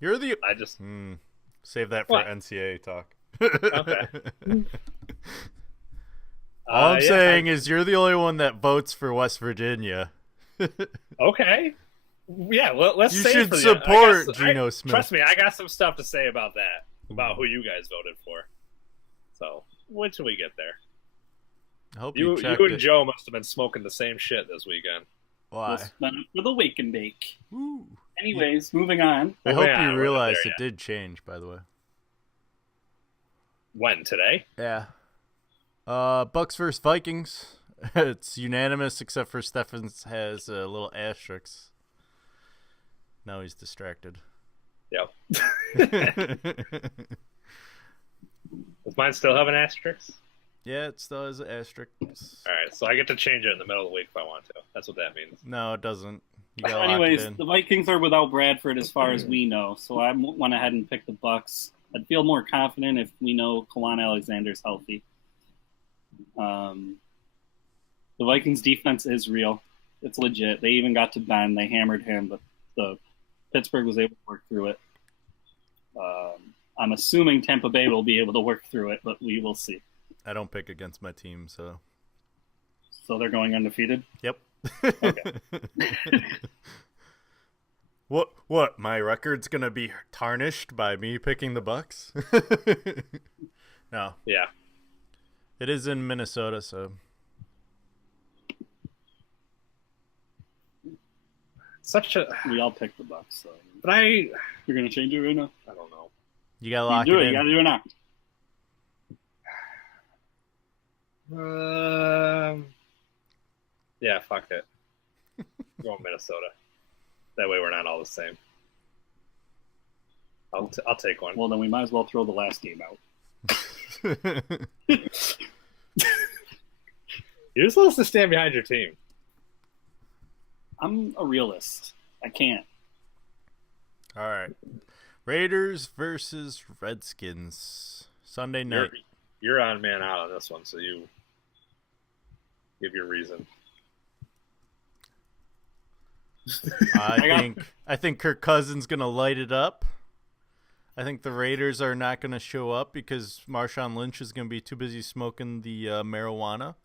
You're the. I just Save that for What? NCAA talk. Okay. All I'm saying is you're the only one that votes for West Virginia. Okay. Yeah, let's You say should for the, support Geno Smith. Trust me, I got some stuff to say about that, about who you guys voted for. So wait till we get there. I hope You checked and it. Joe must have been smoking the same shit this weekend. Why? We'll spend it for the wake and bake. Ooh. Anyways, moving on. I Oh, hope yeah, you we're realized there it did change, by the way. When, today? Yeah. Bucks versus Vikings. It's unanimous except for Steffan has a little asterisk. Now he's distracted. Yep. Does mine still have an asterisk? Yeah, it still has an asterisk. All right, so I get to change it in the middle of the week if I want to. That's what that means. No, it doesn't. You gotta lock Anyways, it in. the Vikings are without Bradford as far as we know, so I went ahead and picked the Bucks. I'd feel more confident if we know Kawan Alexander's healthy. The Vikings defense is real. It's legit. They even got to Ben. They hammered him, but the Pittsburgh was able to work through it. I'm assuming Tampa Bay will be able to work through it, but we will see. I don't pick against my team, so. So they're going undefeated? Yep. Okay. What? My record's gonna be tarnished by me picking the Bucks? No. Yeah. It is in Minnesota, so. Such a. We all picked the Bucks, so But you're gonna change it right now? I don't know. You gotta You lock do it it. in. You gotta do it now. Yeah, fuck it. Going Minnesota. That way we're not all the same. I'll take one. Well, then we might as well throw the last game out. You're just supposed to stand behind your team. I'm a realist. I can't. All right. Raiders versus Redskins. Sunday night. You're on man out on this one, so you give your reason. I think Kirk Cousins gonna light it up. I think the Raiders are not gonna show up because Marshawn Lynch is gonna be too busy smoking the marijuana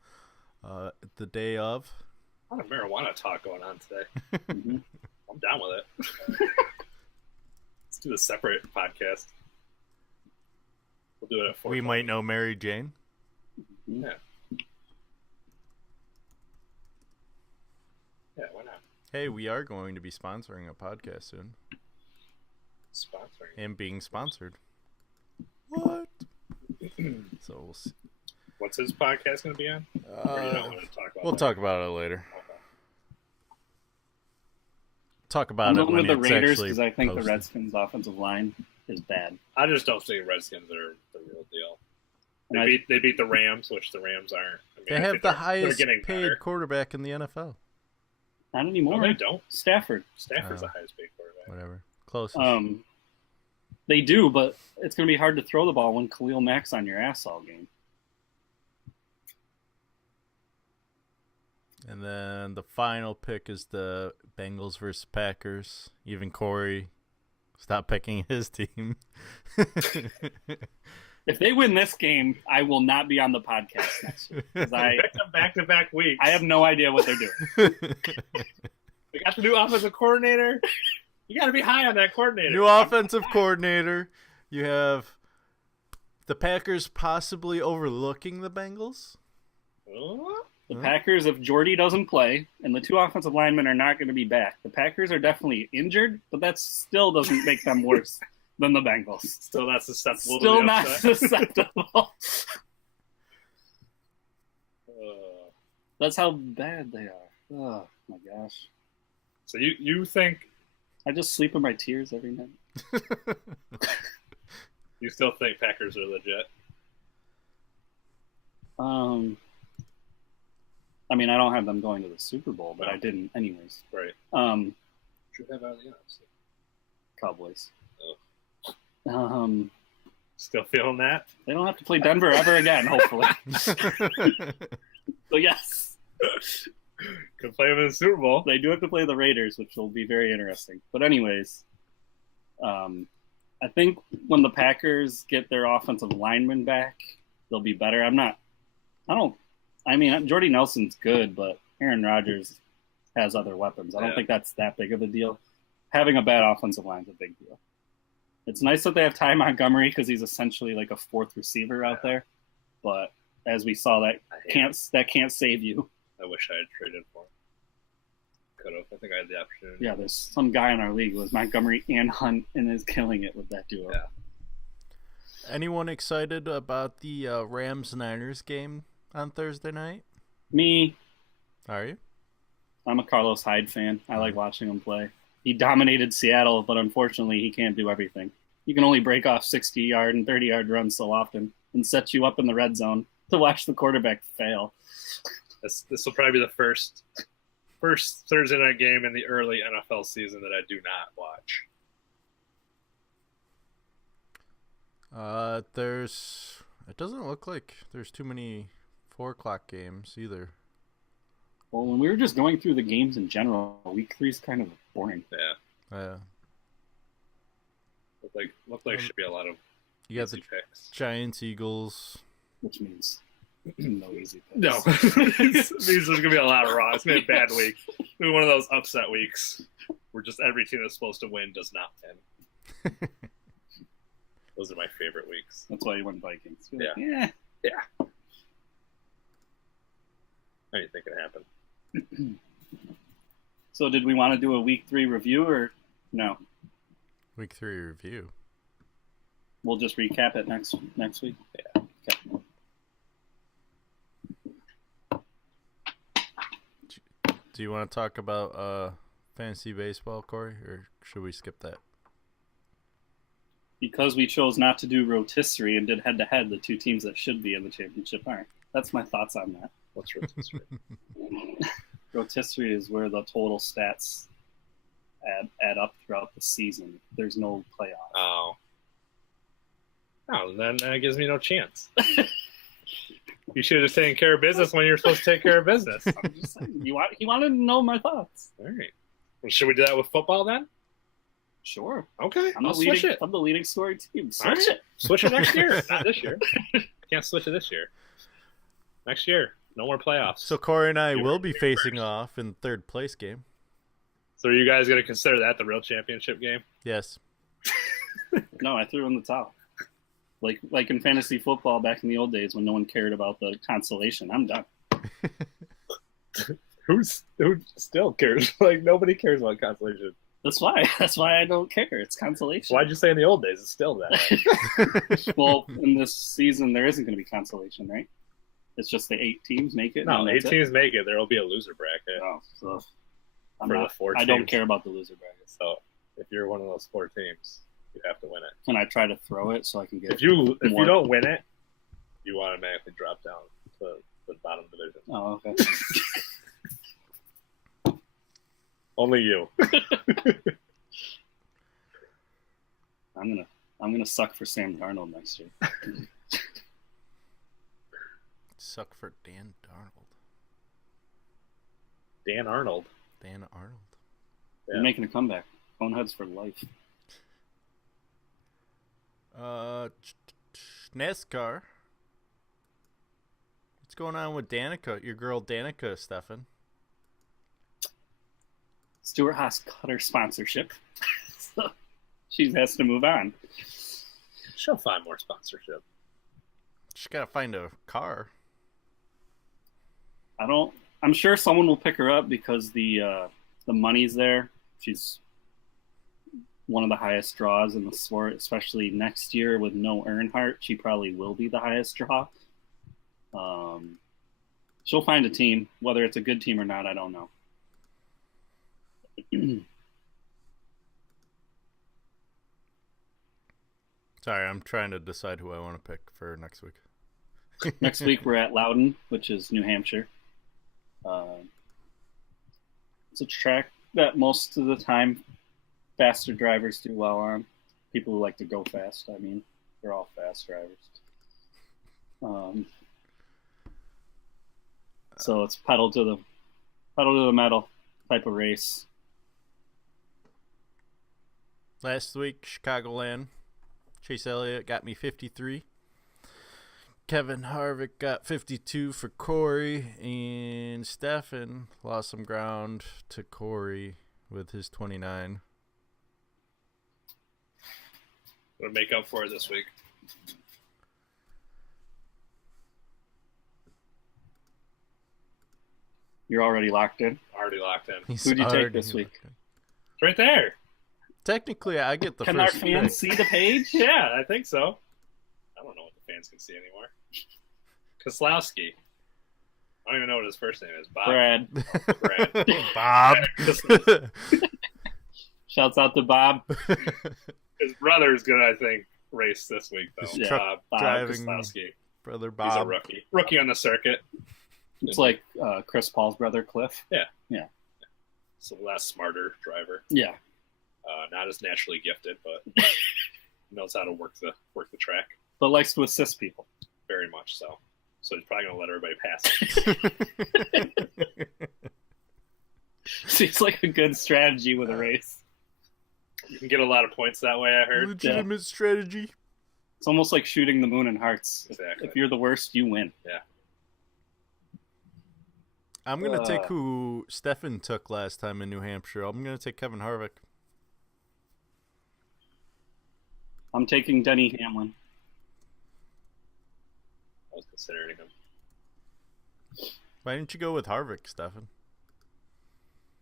the day of. A lot of marijuana talk going on today. I'm down with it. Let's do a separate podcast. We'll do it at 4. We might know Mary Jane. Yeah. Yeah, why not? Hey, we are going to be sponsoring a podcast soon. Sponsoring. And being sponsored. What? So we'll see. What's his podcast going to be on? Or you don't want to talk about We'll that? talk about it later. Okay. Talk about I'm it going when with the it's Raiders actually because I think the posted. Redskins' offensive line is bad. I just don't think Redskins are the real deal. And They beat the Rams, which the Rams aren't. I mean, They I have think the they're highest getting paid better. quarterback in the NFL. Not anymore. No, they don't. Stafford. Stafford's Oh. the highest paid quarterback. Whatever. Close. They do, but it's going to be hard to throw the ball when Khalil Mack's on your ass all game. And then the final pick is the Bengals versus Packers. Even Corey stopped picking his team. If they win this game, I will not be on the podcast next week because Back-to-back weeks. I have no idea what they're doing. We got the new offensive coordinator. You got to be high on that coordinator. New offensive coordinator. You have the Packers possibly overlooking the Bengals. What? The Packers, if Jordy doesn't play, and the two offensive linemen are not going to be back, the Packers are definitely injured, but that still doesn't make them worse than the Bengals. Still not susceptible to Still the not upset. susceptible. That's how bad they are. Oh, my gosh. So you think I just sleep in my tears every night. you still think Packers are legit? I mean, I don't have them going to the Super Bowl, but I didn't anyways. Right. Should have out of the NFC. Cowboys. Oh. Still feeling that? They don't have to play Denver ever again, hopefully. So yes, Could play them in the Super Bowl. they do have to play the Raiders, which will be very interesting. But anyways, I think when the Packers get their offensive linemen back, they'll be better. I mean, Jordy Nelson's good, but Aaron Rodgers has other weapons. I don't Yeah. think that's that big of a deal. Having a bad offensive line is a big deal. It's nice that they have Ty Montgomery because he's essentially like a fourth receiver out there. But as we saw, that can't save you. I wish I had traded for him. Could have. I think I had the opportunity. Yeah, there's some guy in our league who was Montgomery and Hunt and is killing it with that duo. Yeah. Anyone excited about the Rams-Niners game on Thursday night? Me, Are you? I'm a Carlos Hyde fan. I like watching him play. He dominated Seattle, but unfortunately he can't do everything. You can only break off 60-yard and 30-yard runs so often and set you up in the red zone to watch the quarterback fail. This will probably be the first Thursday night game in the early NFL season that I do not watch. It doesn't look like there's too many 4 o'clock games either. Well, when we were just going through the games in general, week 3 is kind of boring. Yeah. Looked like should be a lot of You got the easy picks. Giants, Eagles. Which means no easy picks. No. These are gonna be a lot of raw. It's gonna be a bad week. It's gonna be one of those upset weeks where just every team that's supposed to win does not win. Those are my favorite weeks. That's why you went Vikings. Yeah. Yeah. How do you think it happened? So did we want to do a week 3 review or no? Week 3 review. We'll just recap it next week. Yeah. Okay. Do you want to talk about fantasy baseball, Corey, or should we skip that? Because we chose not to do rotisserie and did head-to-head, the 2 teams that should be in the championship aren't. That's my thoughts on that. What's rotisserie? Rotisserie is where the total stats add up throughout the season. There's no playoff. Oh, then that gives me no chance. You should have taken care of business when you're supposed to take care of business. I'm just saying, he wanted to know my thoughts. All right. Well, should we do that with football then? Sure. Okay. I'm I'll switch it. I'm the leading scoring team. All Switch right. it. Switch it next year. Not this year. Can't switch it this year. Next year. No more playoffs. So Corey and I You will were be here facing first. off in third place game. So are you guys going to consider that the real championship game? Yes. No, I threw in the towel. Like in fantasy football back in the old days when no one cared about the consolation. I'm done. Who still cares? Like, nobody cares about consolation. That's why I don't care. It's consolation. Why'd you say in the old days? It's still that. Well, in this season, there isn't going to be consolation, right? It's just the 8 teams make it. No, and 8 that's it? teams make it. There will be a loser bracket. Oh, so For the 4 I don't teams. care about the loser bracket. So if you're one of those 4 teams, you have to win it. Can I try to throw it so I can get? If you more? don't win it, you automatically drop down to the bottom division. Oh, okay. Only you. I'm gonna suck for Sam Darnold next year. Suck for Dan Darnold. Dan Arnold. Dan Arnold. Yeah. You're making a comeback. Boneheads for life. NASCAR. What's going on with Danica? Your girl Danica, Steffan. Stuart Haas cut her sponsorship, so she has to move on. She'll find more sponsorship. She's got to find a car. I'm sure someone will pick her up because the money's there. She's one of the highest draws in the sport, especially next year with no Earnhardt. She probably will be the highest draw. She'll find a team, whether it's a good team or not. I don't know. Sorry, I'm trying to decide who I want to pick for next week. Next week we're at Loudon, which is New Hampshire. It's a track that most of the time faster drivers do well on. People who like to go fast. I mean, they're all fast drivers. So it's pedal to the metal type of race. Last week, Chicagoland. Chase Elliott got me 53. Kevin Harvick got 52 for Corey, and Steffan lost some ground to Corey with his 29. Gonna make up for it this week. You're already locked in. Already locked in. He's Who'd you take already this week? locked in. It's right there. Technically, I get the Can our first fans pick. see the page? Yeah, I think so. I don't know what the fans can see anymore. Koslowski. I don't even know what his first name is. Bob. Brad. Bob. Shouts out to Bob. His brother's gonna, I think, race this week though. His Yeah, truck Bob driving Koslowski. brother He's a Bob. rookie. Rookie on the circuit. It's like Chris Paul's brother, Cliff. So less smarter driver. Yeah. Not as naturally gifted, but knows how to work the track But likes to assist people. very much so. So he's probably gonna let everybody pass. Seems like a good strategy with a race. You can get a lot of points that way, I heard. Legitimate strategy. It's almost like shooting the moon in hearts. Exactly. If you're the worst, you win. Yeah. I'm going to take who Steffan took last time in New Hampshire. I'm going to take Kevin Harvick. I'm taking Denny Hamlin. I was considering him. Why didn't you go with Harvick, Steffan?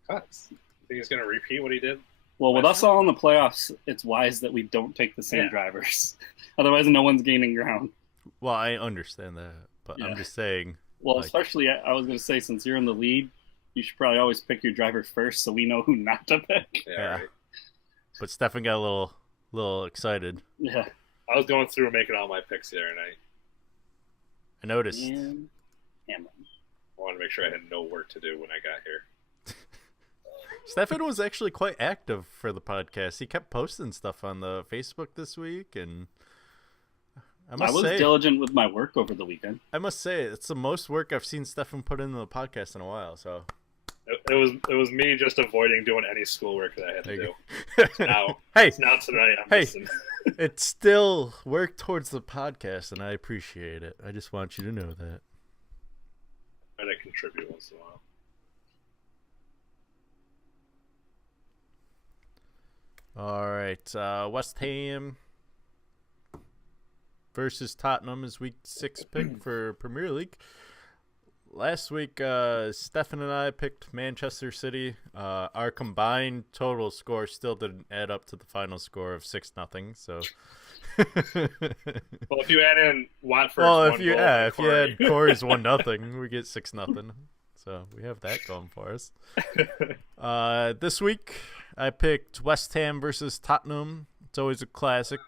Cuts. You think he's gonna repeat what he did? Well, with us all in the playoffs, it's wise that we don't take the same Yeah. drivers. Otherwise, no one's gaining ground. Well, I understand that, but Yeah. I'm just saying. Well, Like- especially, I was going to say, since you're in the lead, you should probably always pick your driver first so we know who not to pick. Yeah. Right. But Steffan got a little excited. Yeah. I was going through making all my picks the other night. I noticed. And Hamlin. I wanted to make sure I had no work to do when I got here. Steffan was actually quite active for the podcast. He kept posting stuff on the Facebook this week, and I was diligent with my work over the weekend. I must say it's the most work I've seen Steffan put into the podcast in a while. So It was me just avoiding doing any schoolwork that I had to do. Now, hey, it's now tonight I'm Hey. missing. it's still work towards the podcast, and I appreciate it. I just want you to know that. I try to contribute once in a while. All right, West Ham versus Tottenham is week 6 pick for Premier League. Last week, Stefan and I picked Manchester City. Our combined total score still didn't add up to the final score of 6-0. So, Well, if you add in Watford's well, one if you goal if for you Corey. had Corey's 1-0, we get 6-0. So we have that going for us. This week, I picked West Ham versus Tottenham. It's always a classic.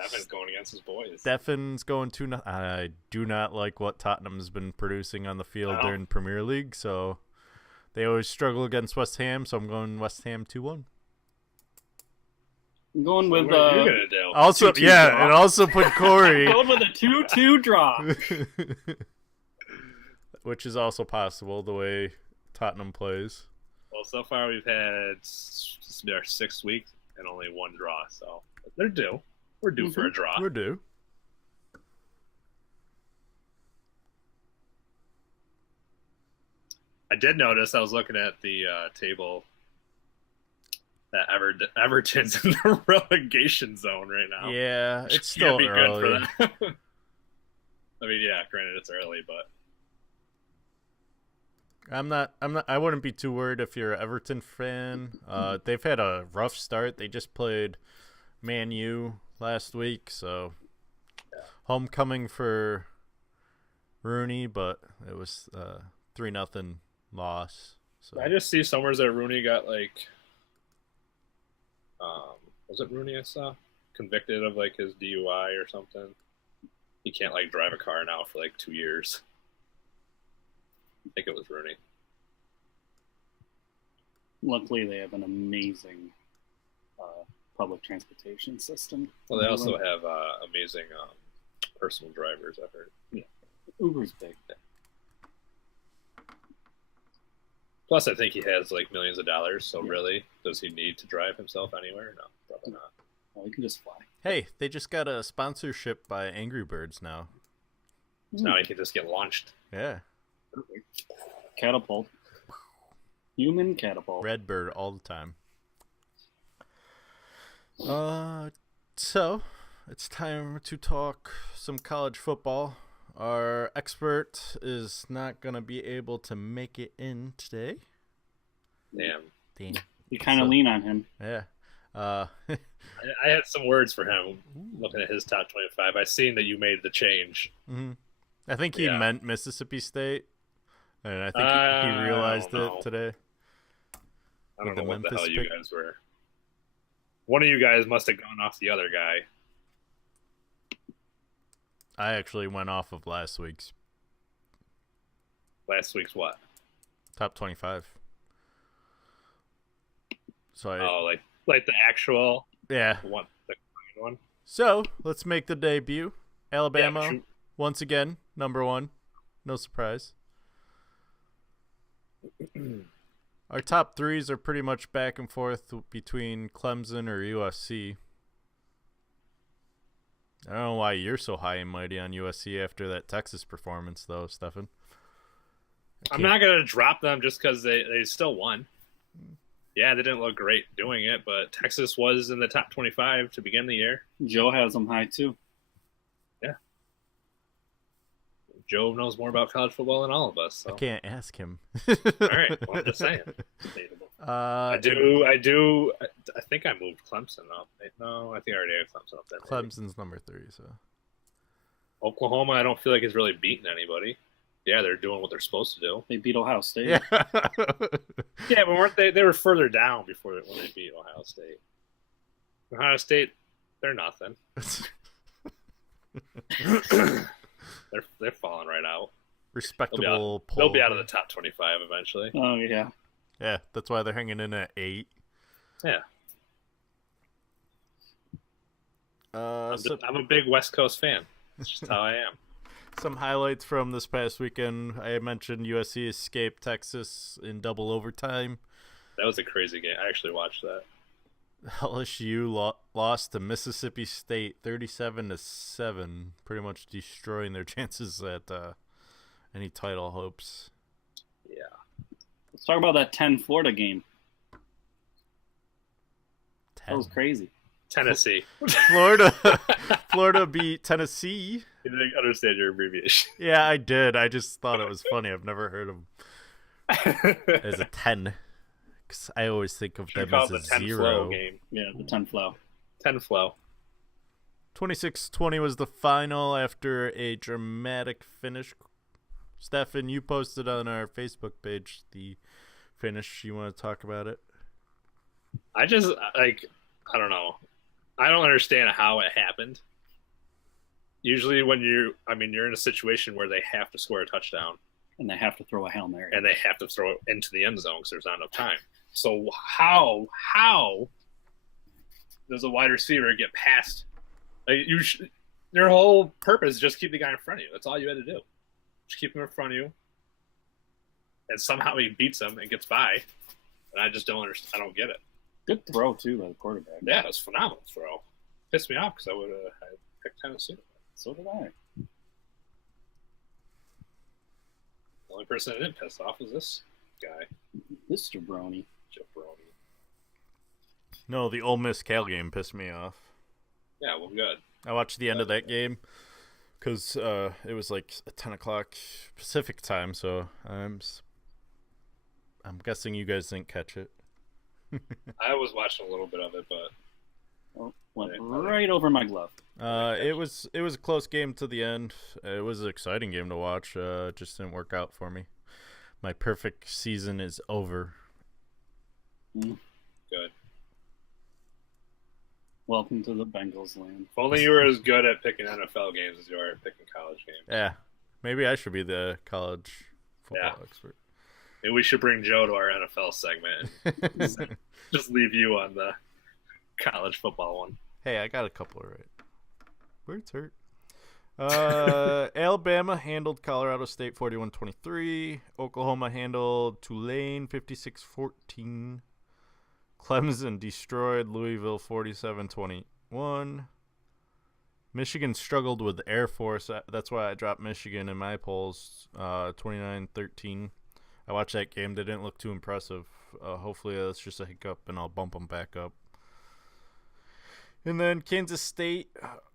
Kevin's going against his boys. Stefan's going 2-0. I do not like what Tottenham's been producing on the field No. during Premier League, so they always struggle against West Ham, so I'm going West Ham 2-1. I'm going What with are you gonna do? Also, 2-2 yeah, draw. and also put Corey, going with a 2-2 draw. which is also possible the way Tottenham plays. Well, so far we've had this will be our 6th week and only one draw, so they're due. We're due for a draw. We're due. I did notice. I was looking at the table that Everton's in the relegation zone right now. Yeah, Which it's still can't be early. good for them. I mean, yeah, granted it's early, but I wouldn't be too worried if you're an Everton fan. They've had a rough start. They just played Man U last week, so homecoming for Rooney, but it was 3-0 loss. So I just see somewhere that Rooney got like, was it Rooney I saw convicted of like his DUI or something? He can't like drive a car now for like 2 years. I think it was Rooney. Luckily, they have an amazing public transportation system. Well, they also have amazing personal drivers, I've heard. Yeah. Uber's big. Plus, I think he has like millions of dollars, so really, does he need to drive himself anywhere? No, probably not. Well, you can just fly. Hey, they just got a sponsorship by Angry Birds now. So now he can just get launched. Yeah. Catapult. Human catapult. Redbird all the time. So it's time to talk some college football. Our expert is not gonna be able to make it in today. Damn. You kind of lean on him. Yeah. I had some words for him looking at his top 25. I seen that you made the change. Mm-hmm. I think he meant Mississippi State, and I think he realized it today. I don't know what the hell you guys were. One of you guys must have gone off the other guy. I actually went off of last week's. Last week's what? Top 25. So like the actual the one. So let's make the debut. Alabama once again number 1. No surprise. Our top 3s are pretty much back and forth between Clemson or USC. I don't know why you're so high and mighty on USC after that Texas performance, though, Steffan. I'm not going to drop them just because they still won. Yeah, they didn't look great doing it, but Texas was in the top 25 to begin the year. Joe has them high, too. Yeah. Joe knows more about college football than all of us. So. I can't ask him. All right, well, I'm just saying. I think I moved Clemson up. No, I think I already had Clemson up there. Clemson's number 3, so. Oklahoma, I don't feel like it's really beaten anybody. Yeah, they're doing what they're supposed to do. They beat Ohio State. Yeah, yeah, but weren't they? They were further down before when they beat Ohio State. Ohio State, they're nothing. they're falling right out. Respectable. They'll be out of the top 25 eventually. Oh yeah. Yeah, that's why they're hanging in at 8. Yeah. I'm a big West Coast fan. That's just how I am. Some highlights from this past weekend. I mentioned USC escaped Texas in double overtime. That was a crazy game. I actually watched that. LSU lost to Mississippi State 37-7, pretty much destroying their chances at any title hopes. Yeah. Let's talk about that 10 Florida game. 10. That was crazy. Tennessee. Florida beat Tennessee. You didn't understand your abbreviation. Yeah, I did. I just thought it was funny. I've never heard of as a 10. Because I always think of them as a 0. Game. Yeah, the 10 flow. 10 flow. 26-20 was the final after a dramatic finish. Steffan, you posted on our Facebook page the finish. You want to talk about it? I don't know. I don't understand how it happened. Usually when you're in a situation where they have to score a touchdown. And they have to throw a Hail Mary. And they have to throw it into the end zone because there's not enough time. So how does a wide receiver get past? Your whole purpose is just keep the guy in front of you. That's all you had to do. Just keep him in front of you. And somehow he beats him and gets by. And I just don't understand. I don't get it. Good throw, too, by the quarterback. Yeah, it was a phenomenal throw. Pissed me off because I would have picked Tennessee. So did I. The only person that didn't piss off was this guy. Mr. Brony. Jabroni. No, the Ole Miss Cal game pissed me off. Yeah, well, good. I watched the end of that game because it was like 10 o'clock Pacific time, so I'm guessing you guys didn't catch it. I was watching a little bit of it, but went right over my glove. It was a close game to the end. It was an exciting game to watch. It just didn't work out for me. My perfect season is over. Good. Welcome to the Bengals land. If only you were as good at picking NFL games as you are at picking college games. Yeah, maybe I should be the college football expert. Maybe we should bring Joe to our NFL segment and just leave you on the college football one. Hey, I got a couple right. Words hurt. Alabama handled Colorado State 41-23. Oklahoma handled Tulane 56-14. Clemson destroyed Louisville 47-21. Michigan struggled with Air Force. That's why I dropped Michigan in my polls, 29-13. I watched that game. They didn't look too impressive. Hopefully that's just a hiccup, and I'll bump them back up. And then Kansas State,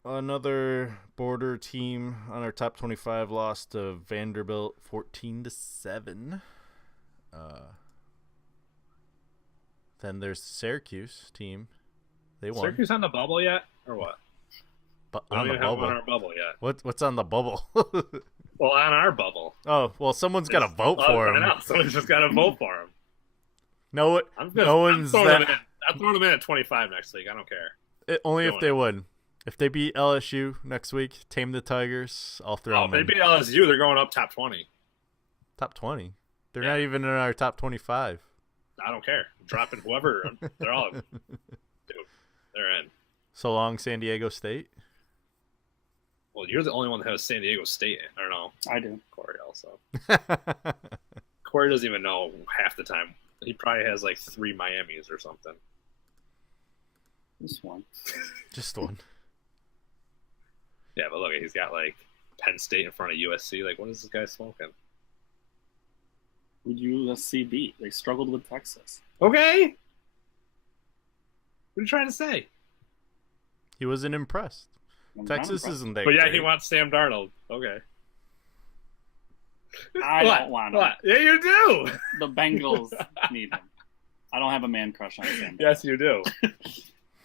another border team on our top 25, lost to Vanderbilt 14-7. Then there's the Syracuse team. They won. Syracuse on the bubble yet, or what? But We don't on the even have them bubble. on our bubble yet. What's on the bubble? Well, on our bubble. Oh, well, someone's got to vote for I him. know. Someone's just got to vote for him. No one's that. I'm throwing them in at 25 next week. I don't care. Only if they win. If they beat LSU next week, tame the Tigers, I'll throw them if in. they beat LSU, they're going up top 20. Top 20? They're not even in our top 25. I don't care. I'm dropping whoever. They're all. Dude, they're in. So long, San Diego State. Well, you're the only one that has San Diego State in. I don't know. I do. Corey also. Corey doesn't even know half the time. He probably has like 3 Miamis or something. This one. Just one. Yeah, but look, he's got like Penn State in front of USC. Like, what is this guy smoking? Who'd USC beat? They struggled with Texas. Okay. What are you trying to say? He wasn't impressed. I'm Texas not impressed. isn't that But yeah, great. he wants Sam Darnold. Okay. I don't want him. What? Yeah, you do. The Bengals need him. I don't have a man crush on Sam. Yes, you do.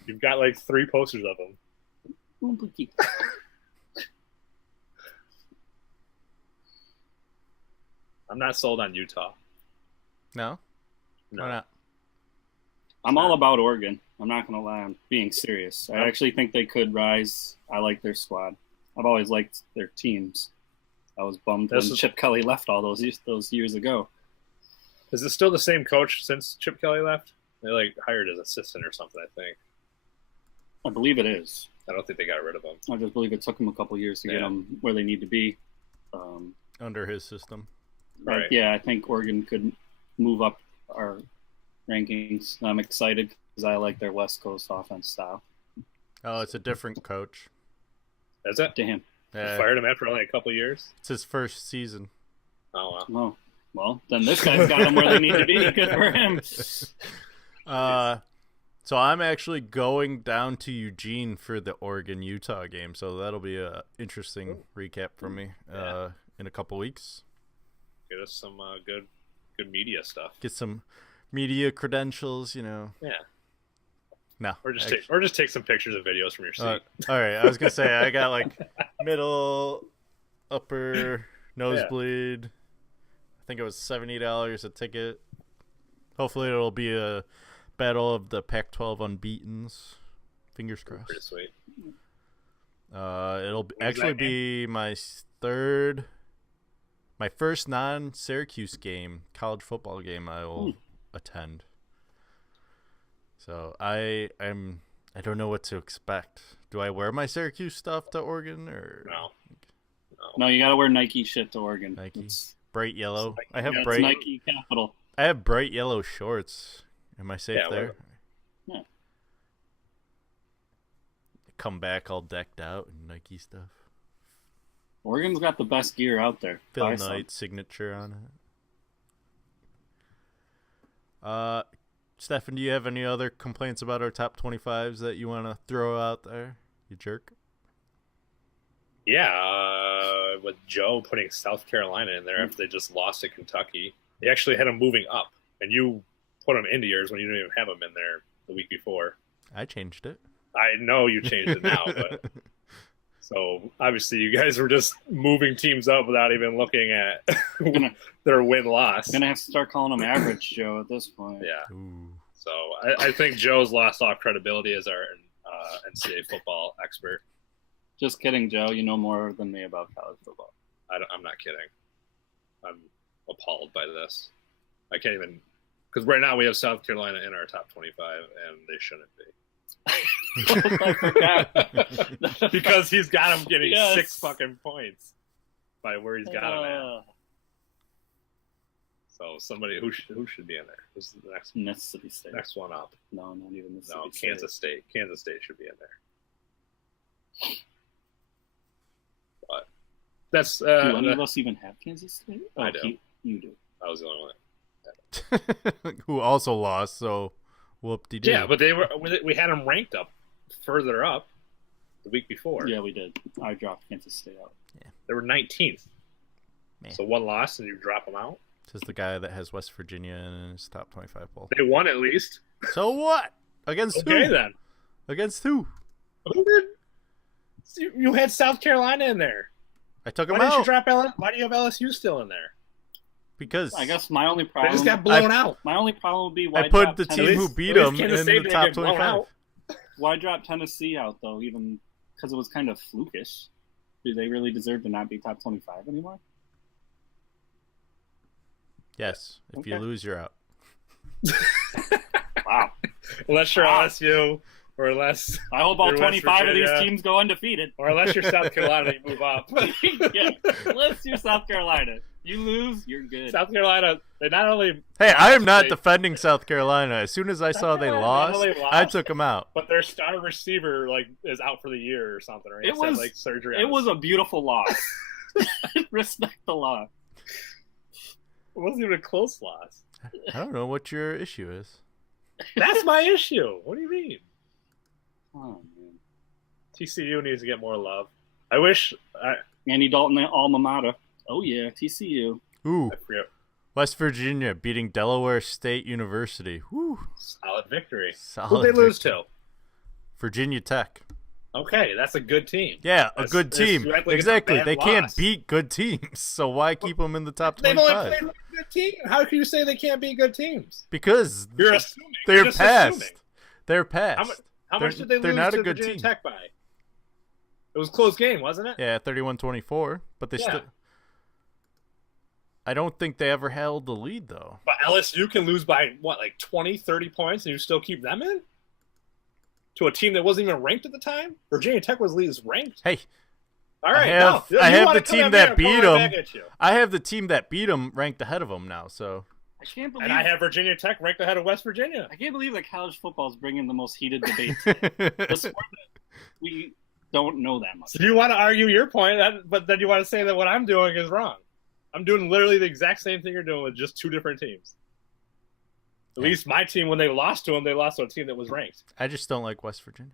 You've got like 3 posters of him. I'm not sold on Utah. No? No. Why not? I'm all about Oregon. I'm not going to lie. I'm being serious. I actually think they could rise. I like their squad. I've always liked their teams. I was bummed when Chip Kelly left all those years ago. Is it still the same coach since Chip Kelly left? They like hired his assistant or something, I think. I believe it is. I don't think they got rid of him. I just believe it took them a couple years to get them where they need to be. Under his system. Right. Yeah, I think Oregon could move up our rankings. I'm excited because I like their West Coast offense style. Oh, it's a different coach. That's it? Damn. Yeah, Fired him after only a couple years? it's his first season. Oh, wow. Oh, well, then this guy's got them where they need to be. Good for him. So I'm actually going down to Eugene for the Oregon-Utah game, so that'll be a interesting recap from me in a couple weeks. Get us some good media stuff. Get some media credentials, you know. Yeah. No. Or just take some pictures and videos from your seat. All right, I was gonna say I got like middle, upper, nosebleed. I think it was $70 a ticket. Hopefully it'll be a battle of the Pac-12 unbeatens. Fingers crossed. Pretty sweet. It'll actually be my first non-Syracuse game, college football game I will attend. So I don't know what to expect. Do I wear my Syracuse stuff to Oregon or No, you got to wear Nike shit to Oregon. Nike? Bright yellow. I have It's bright. Nike capital. I have bright yellow shorts. Am I safe there? Yeah. Come back all decked out in Nike stuff. Oregon's got the best gear out there. Phil Buy some. Knight signature on it. Steffan, do you have any other complaints about our top 25s that you want to throw out there? You jerk. Yeah, with Joe putting South Carolina in there after they just lost to Kentucky. They actually had them moving up, and you put them into yours when you didn't even have them in there the week before. I changed it. I know you changed it now, but so obviously you guys were just moving teams up without even looking at their win-loss. Gonna have to start calling them average Joe at this point. Yeah. Ooh. So I think Joe's lost all credibility as our NCAA football expert. Just kidding, Joe. You know more than me about college football. I'm not kidding. I'm appalled by this. I can't even – because right now we have South Carolina in our top 25, and they shouldn't be. I forgot. Because he's got him getting Yes. 6 fucking points by where he's got him at. So somebody who should be in there? This is the Mississippi State. next one up. No, not even Mississippi No, State. Kansas State. Kansas State should be in there. That's Do any of us even have Kansas State? Oh, I do. You do. I was the only one. Who also lost, so whoop-de-doo. Yeah, but we had them ranked up further up the week before. Yeah, we did. I dropped Kansas State out. They were 19th. Man. So one loss and you drop them out. This is the guy that has West Virginia in his top 25 poll. They won at least. So what? Against who? Okay then. Against who? Who did? You had South Carolina in there. I took him Why didn't you out drop LSU? Why do you have LSU still in there? because I guess my only They problem. just got blown out. My only problem would be why I put drop the Tennessee- team who beat at least him Kansas in State the didn't top get blown 25. out. Why drop Tennessee out though? Even because it was kind of flukish. Do they really deserve to not be top 25 anymore? Yes, if Okay. you lose, you're out. Wow. Unless you're Wow. LSU, or unless I hope all You're West 25 of these Virginia. teams go undefeated. or unless you're South Carolina, you move up. Yeah, unless you're South Carolina. You lose, you're good. South Carolina, they not only, Hey, I am not They- defending South Carolina. As soon as I saw they Carolina lost, not only I lost, took them out. but their star receiver is out for the year or something, or he It has to have, was- like surgery. on It his- was a beautiful loss. Respect the loss. It wasn't even a close loss. I don't know what your issue is. That's my issue. What do you mean? Oh, man. TCU needs to get more love. I wish Andy Dalton, alma mater. Oh, yeah, TCU. Ooh, I forget. West Virginia beating Delaware State University. Woo, Solid victory. solid. Who'd they lose victory. to? Virginia Tech. Okay, that's a good team. Yeah, a That's- good that's- team. you act like it's a Exactly. bad They can't loss. beat good teams, so why keep them in the top They've only 25? played one good team. How can you say they can't be good teams? Because You're assuming. they're You're just past. assuming. They're past. How much did they they're lose not to a good Virginia team. Tech by? It was a close game, wasn't it? Yeah, 31-24, but they Yeah. still. I don't think they ever held the lead though. But LSU can lose by, what, like 20, 30 points, and you still keep them in? To a team that wasn't even ranked at the time? Virginia Tech was least ranked. Hey, All right, have- no. I You have wanna the come team at me that and beat point 'em. back at you. I have the team that beat them ranked ahead of them now. So I can't believe And I have Virginia Tech ranked ahead of West Virginia. I can't believe that college football is bringing the most heated debate today. The sport that we don't know that much. So you want to argue your point, but then you want to say that what I'm doing is wrong. I'm doing literally the exact same thing you're doing with just two different teams. At least my team, when they lost to them, they lost to a team that was ranked. I just don't like West Virginia.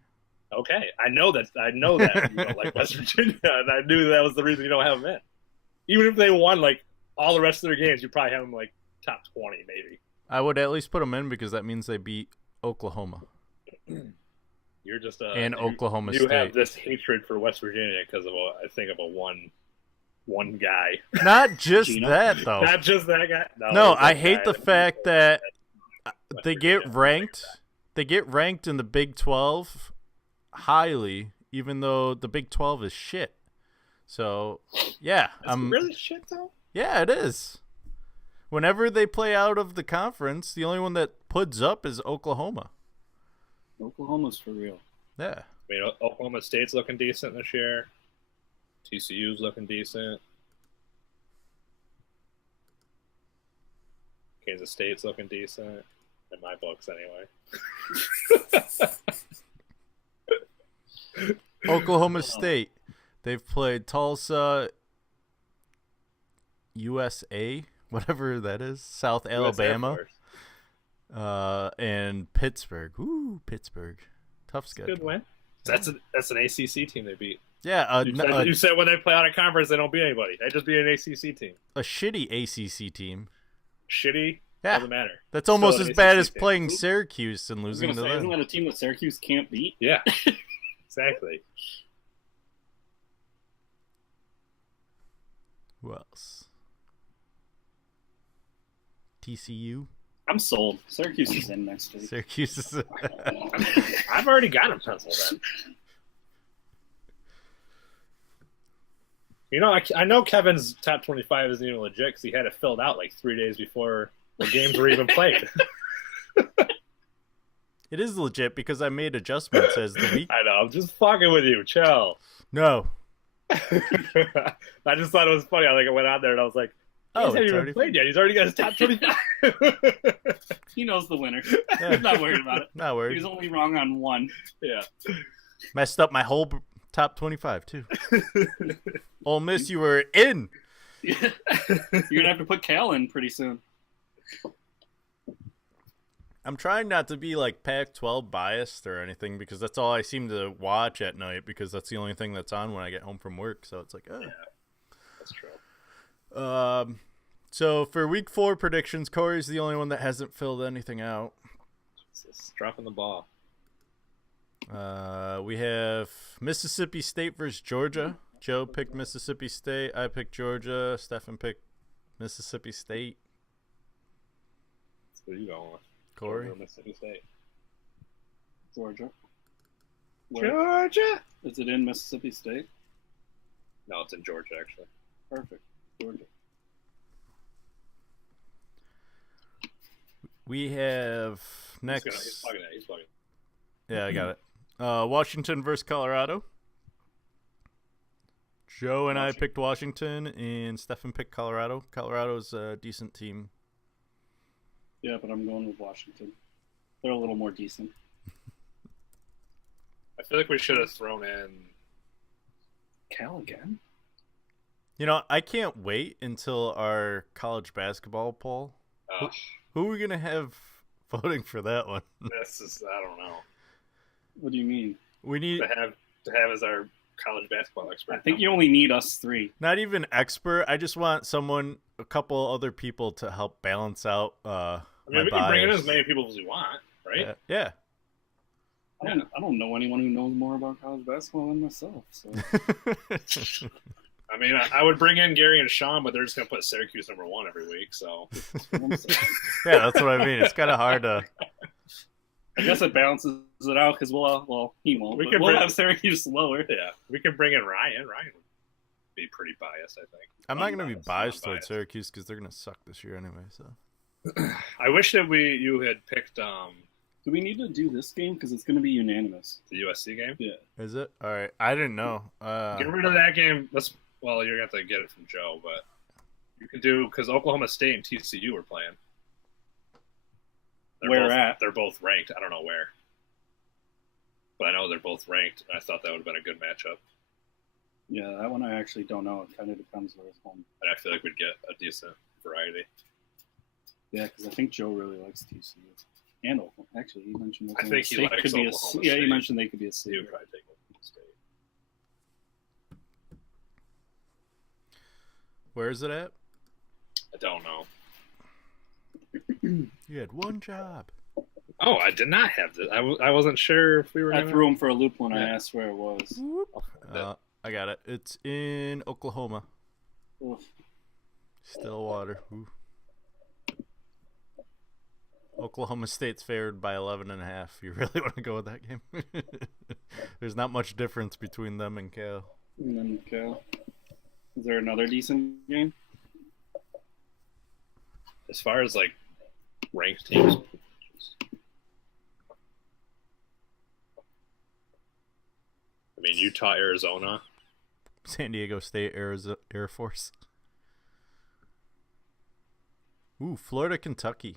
Okay, I know that you don't like West Virginia, and I knew that was the reason you don't have them in. Even if they won like all the rest of their games, you probably have them like top 20, maybe. I would at least put them in because that means they beat Oklahoma You're just and Oklahoma you State. have this hatred for West Virginia because of one guy. Not just Gino? that though. Not just that guy. No, it's I that hate guy. the fact that West they get Virginia. ranked. They get ranked in the Big 12 highly, even though the Big 12 is shit. So, yeah, That's really shit though. yeah, it is. Whenever they play out of the conference, the only one that puts up is Oklahoma. Oklahoma's for real. Yeah. I mean, Oklahoma State's looking decent this year. TCU's looking decent. Kansas State's looking decent. In my books, anyway. Oklahoma State. They've played Tulsa, USA, whatever that is, South Alabama, and Pittsburgh. Ooh, Pittsburgh. Tough schedule. Good win. That's an ACC team they beat. Yeah, You said when they play out of conference, they don't beat anybody. They just beat an ACC team. a shitty ACC team. Shitty. Yeah. Doesn't matter. That's almost Still as an bad ACC as team. playing Syracuse and I was losing gonna to say, isn't them. that a team that Syracuse can't beat? Yeah. Exactly. Who else? TCU. I'm sold. Syracuse is in next week. Syracuse is. I've already got him penciled in. You know, I know Kevin's top 25 isn't even legit because he had it filled out like 3 days before the games were even played. It is legit because I made adjustments as the week. I know. I'm just fucking with you. Chill. No. I just thought it was funny. I went out there and I was like, he Oh, hasn't it's even already played yet. He's already got his top 25. He knows the winner. Yeah. He's not worried about it. Not He worried. was only wrong on one. Yeah. Messed up my whole top 25 too. Ole Miss, you were in. You're gonna have to put Cal in pretty soon. I'm trying not to be like Pac-12 biased or anything because that's all I seem to watch at night because that's the only thing that's on when I get home from work. So it's like, oh. Yeah, that's true. So for week 4 predictions, Corey's the only one that hasn't filled anything out. Just dropping the ball. We have Mississippi State versus Georgia. Joe picked Mississippi State. I picked Georgia. Steffan picked Mississippi State. What are you going with? Corey? Georgia or Mississippi State? Georgia. Georgia? Is it in Mississippi State? No, it's in Georgia, actually. Perfect. Georgia. We have next. He's plugging it. He's plugging it. Yeah, I got it. Washington versus Colorado. Joe and I picked Washington, and Steffan picked Colorado. Colorado's a decent team. Yeah, but I'm going with Washington. They're a little more decent. I feel like we should have thrown in Cal again? You know, I can't wait until our college basketball poll. Who are we going to have voting for that one? This is, I don't know. What do you mean? We need To have as our college basketball expert. I think you only need us 3. not even expert. I just want someone, a couple other people to help balance out I mean, my we can bring in bias. as many people as we want, right? Yeah. I don't know anyone who knows more about college basketball than myself. So I mean, I would bring in Gary and Sean, but they're just going to put Syracuse number 1 every week, so. Yeah, that's what I mean. It's kind of hard to. I guess it balances it out because he won't. We'll have Syracuse lower. Yeah, we can bring in Ryan. Ryan would be pretty biased, I think. I'm not going to be biased towards Unbiased. Syracuse because they're going to suck this year anyway. So I wish that you had picked Do we need to do this game because it's going to be unanimous? the USC game. Yeah. is it all right? I didn't know. Get rid of that game. Well, you're going to have to get it from Joe, but you can do because Oklahoma State and TCU were playing. They're both ranked. I don't know where. But I know they're both ranked, and I thought that would have been a good matchup. Yeah, that one I actually don't know. It kind of depends where it's home. And I feel like we'd get a decent variety. Yeah, because I think Joe really likes TCU. And Oklahoma. Actually, he mentioned I Oklahoma think he State likes could be Oklahoma Yeah, he State. mentioned they could be a He seed. would probably take Oklahoma State. Where is it at? I don't know. You had one job. Oh, I did not have this. I wasn't sure if we were I gonna... threw him for a loop when I Yeah. asked where it was. I got it. It's in Oklahoma. Oof. Stillwater. Ooh. Oklahoma State's favored by 11.5. You really want to go with that game? There's not much difference between them and Cal. And then Cal. Is there another decent game? As far as like ranked teams, I mean Utah, Arizona. San Diego State Air Force. Ooh, Florida, Kentucky.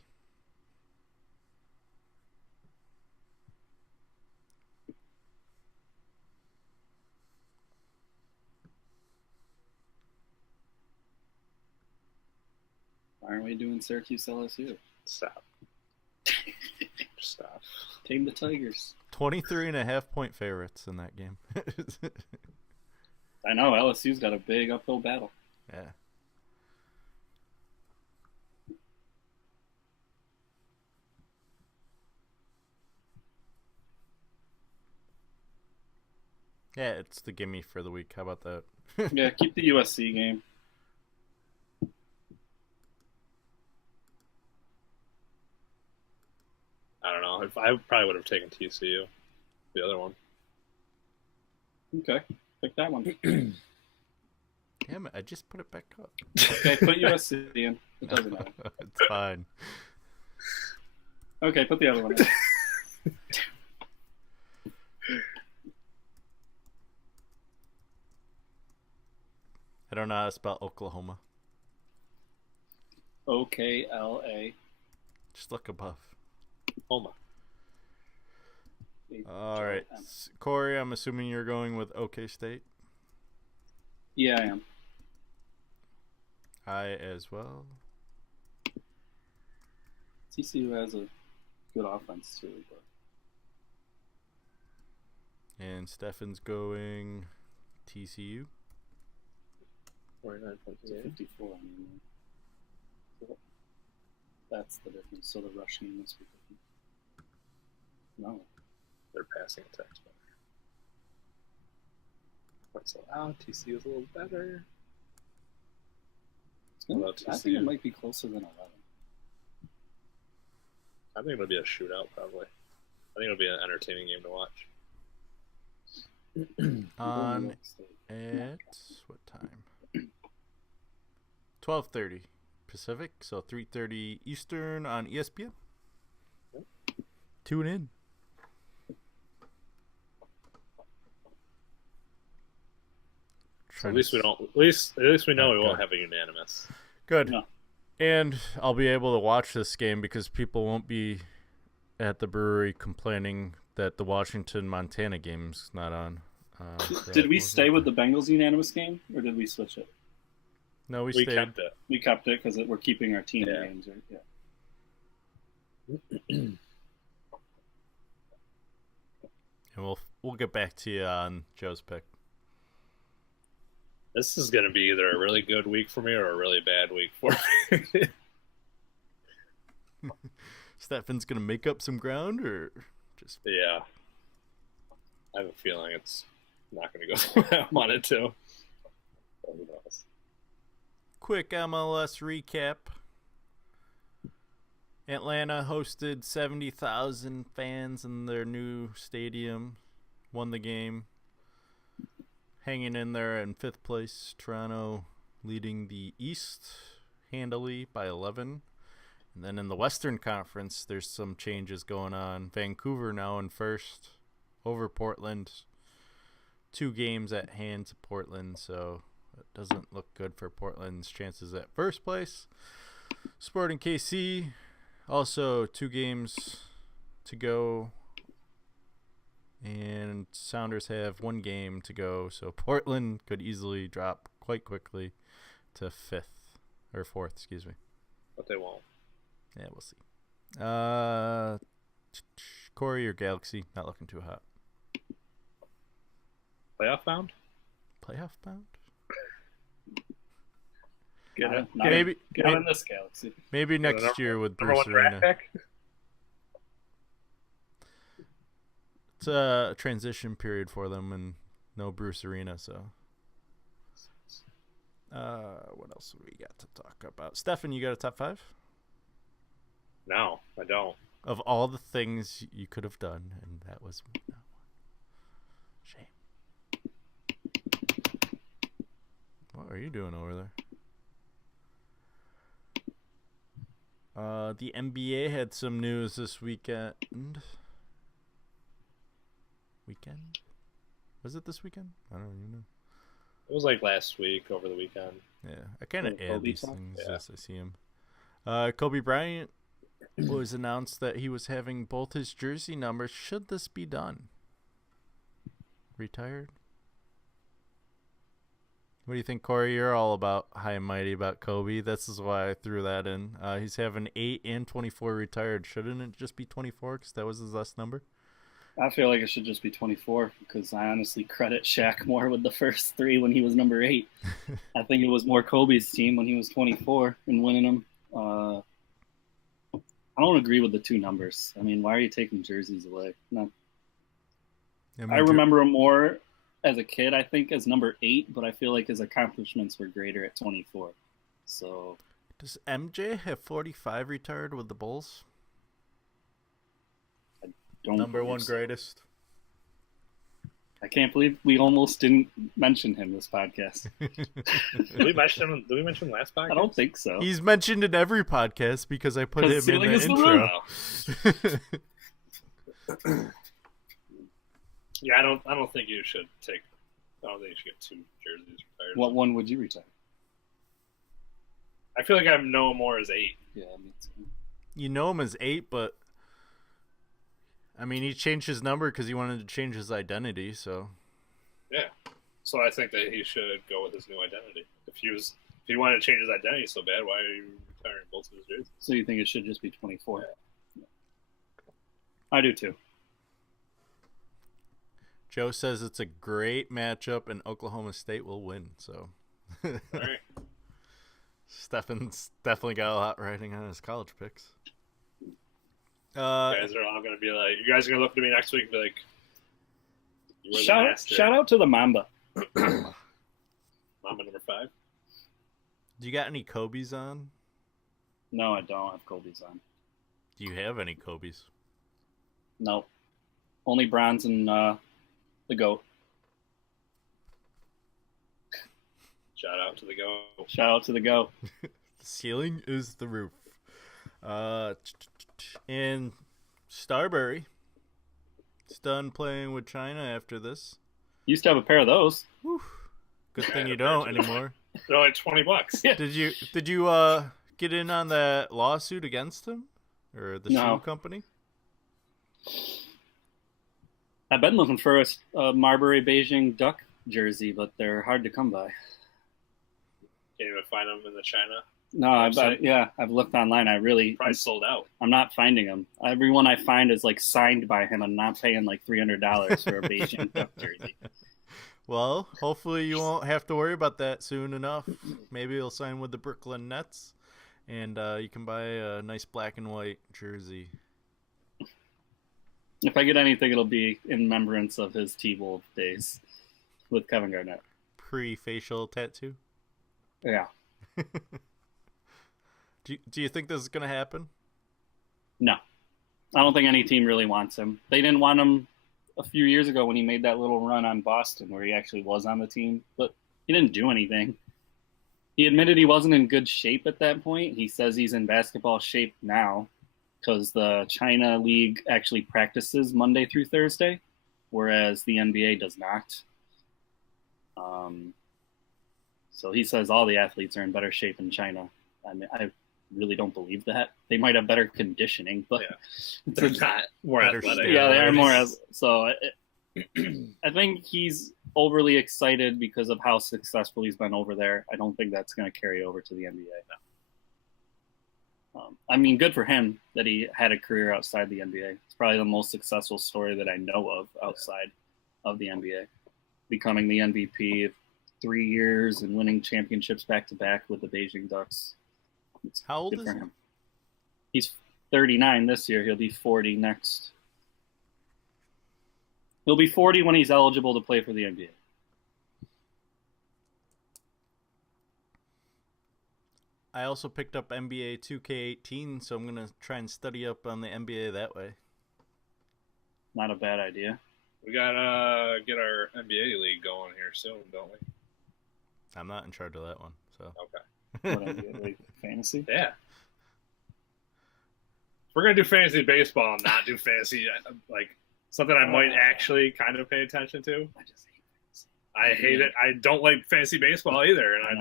Why aren't we doing Syracuse LSU? Stop. Stop. Tame the Tigers. 23.5-point favorites in that game. I know LSU's got a big uphill battle. Yeah. Yeah, it's the gimme for the week. How about that? Yeah, keep the USC game. I don't know. I probably would have taken TCU, the other one. Okay, pick that one. Damn it, I just put it back up. Okay, put USC in. It doesn't matter. It's fine. Okay, put the other one in. I don't know how to spell Oklahoma. OKLA. Just look above. Homa. All right. Corey, I'm assuming you're going with OK State. Yeah, I am. I as well. TCU has a good offense too, but And Steffan's going TCU. 49.2. 54. I mean, that's the difference. So the rushing must be different. No, Their passing attack's better. Points allowed. TCU is a little better. I think it might be closer than 11. I think it'll be a shootout, probably. I think it'll be an entertaining game to watch. On at what time? 12:30 Pacific, so 3:30 Eastern on ESPN. Tune in. At least we don't. At least we know we won't have a unanimous. Good. No. And I'll be able to watch this game because people won't be at the brewery complaining that the Washington-Montana game's not on. Did we stay with the Bengals unanimous game, or did we switch it? No, we We stayed. kept it. We kept it because we're keeping our team Yeah. games. Right? Yeah. And we'll get back to you on Joe's pick. This is going to be either a really good week for me or a really bad week for me. Steffan's gonna make up some ground, or just Yeah. I have a feeling it's not going to go the way I want it to. But who knows? quick MLS recap. Atlanta hosted 70,000 fans in their new stadium, won the game, hanging in there in 5th place. Toronto leading the East handily by 11. And then in the Western Conference, there's some changes going on. Vancouver now in 1st over Portland. 2 games at hand to Portland, so it doesn't look good for Portland's chances at 1st place. Sporting KC, also 2 games to go. And Sounders have 1 game to go, so Portland could easily drop quite quickly to 5th, or 4th, excuse me. But they won't. Yeah, we'll see. Corey or Galaxy, not looking too hot. Playoff bound? Playoff bound? Maybe get in this Galaxy. Maybe next year with Bruce Arena. Pick? It's a transition period for them and no Bruce Arena, so. What else do we got to talk about? Steffan, you got a top 5? No, I don't. Of all the things you could have done, and that was not one. Shame. What are you doing over there? The NBA had some news this weekend. Was it this weekend? I don't even know. It was like last week, over the weekend. Yeah, I kind of add Kobe these talk? things Yeah. as I see him. Kobe Bryant was announced that he was having both his jersey numbers. Should this be done? Retired? What do you think, Corey? You're all about high and mighty about Kobe. This is why I threw that in. He's having 8 and 24 retired. Shouldn't it just be 24 because that was his last number? I feel like it should just be 24 because I honestly credit Shaq more with the first 3 when he was number 8. I think it was more Kobe's team when he was 24 and winning them. I don't agree with the 2 numbers. I mean, why are you taking jerseys away? No. I remember him more as a kid, I think, as number 8, but I feel like his accomplishments were greater at 24. So, Does MJ have 45 retired with the Bulls? don't Number believe 1 so. greatest. I can't believe we almost didn't mention him this podcast. Did we mention him? Did we mention him last podcast? I don't think so. He's mentioned in every podcast because I put him in Ceiling the is the intro. Yeah, I don't think you should take. I don't think you should get 2 jerseys retired. What one would you retire? I feel like I know more as 8. Yeah, me too. You know him as 8, but I mean, he changed his number because he wanted to change his identity. So Yeah. So I think that he should go with his new identity. If he wanted to change his identity so bad, why are you retiring both of his jerseys? So you think it should just be 24? Yeah. I do too. Joe says it's a great matchup and Oklahoma State will win. So All right. Steffan's definitely got a lot riding on his college picks. You guys are all going to be like, you guys are going to look at me next week and be like, you were the master. Shout out to the Mamba. Mamba number 5. Do you got any Kobe's on? No, I don't have Kobe's on. Do you have any Kobe's? No. Only bronze and the GOAT. Shout out to the GOAT. Shout out to the GOAT. The ceiling is the roof. And Starbury is done playing with China after this. Used to have a pair of those. Whew. Good thing you don't anymore. They're like $20. Yeah. Did you get in on that lawsuit against him or the shoe company? I've been looking for a Marbury Beijing Duck jersey, but they're hard to come by. Can't even find them in the China. No, I've looked online. Probably sold out. I'm not finding them. Every one I find is like signed by him. I'm not paying like $300 for a Beijing Duck jersey. Well, hopefully you won't have to worry about that soon enough. Maybe he'll sign with the Brooklyn Nets, and you can buy a nice black and white jersey. If I get anything, it'll be in remembrance of his T-Wolf days with Kevin Garnett. Pre-facial tattoo? Yeah. Do you think this is going to happen? No. I don't think any team really wants him. They didn't want him a few years ago when he made that little run on Boston where he actually was on the team, but he didn't do anything. He admitted he wasn't in good shape at that point. He says he's in basketball shape now because the China League actually practices Monday through Thursday, whereas the NBA does not. So he says all the athletes are in better shape in China. I mean, I really don't believe that. They might have better conditioning, but They're not more better athletic. yeah, they are more. So I think he's overly excited because of how successful he's been over there. I don't think that's going to carry over to the NBA. I mean, good for him that he had a career outside the NBA. It's probably the most successful story that I know of outside of the NBA. Becoming the MVP of 3 years and winning championships back-to-back with the Beijing Ducks. It's How old good is for he? him. He's 39 this year. He'll be 40 next. He'll be 40 when he's eligible to play for the NBA. I also picked up NBA 2K18, so I'm going to try and study up on the NBA that way. Not a bad idea. We got to get our NBA league going here soon, don't we? I'm not in charge of that one, so. Okay. What idea? Like fantasy? Yeah. We're going to do fantasy baseball and not do fantasy, like, something I might actually kind of pay attention to. I just hate fantasy. I hate it. I don't like fantasy baseball either, and I'm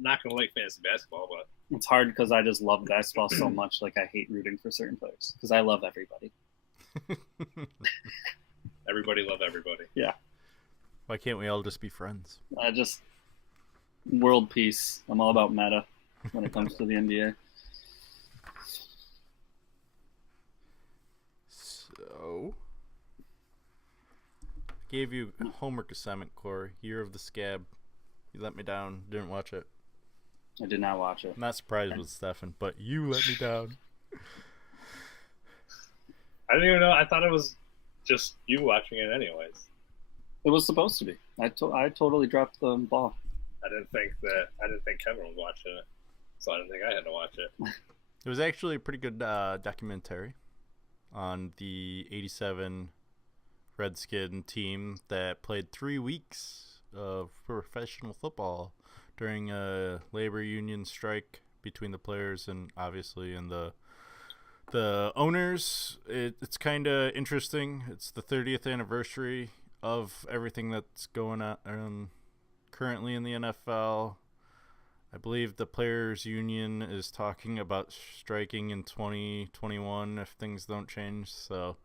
not going to like fantasy basketball, but It's hard because I just love basketball so much. Like, I hate rooting for certain players because I love everybody. everybody love everybody. Yeah. Why can't we all just be friends? I just world peace. I'm all about meta when it comes to the NBA. So, gave you a homework assignment, Corey. Year of the Scab. You let me down. Didn't watch it. I did not watch it. I'm not surprised with Steffan, but you let me down. I didn't even know. I thought it was just you watching it anyways. It was supposed to be. I totally dropped the ball. I didn't think Kevin was watching it, so I didn't think I had to watch it. It was actually a pretty good documentary on the 87 Redskin team that played 3 weeks of professional football during a labor union strike between the players and obviously in the owners. It's kind of interesting. It's the 30th anniversary of everything that's going on currently in the NFL. I believe the players union is talking about striking in 2021 if things don't change. So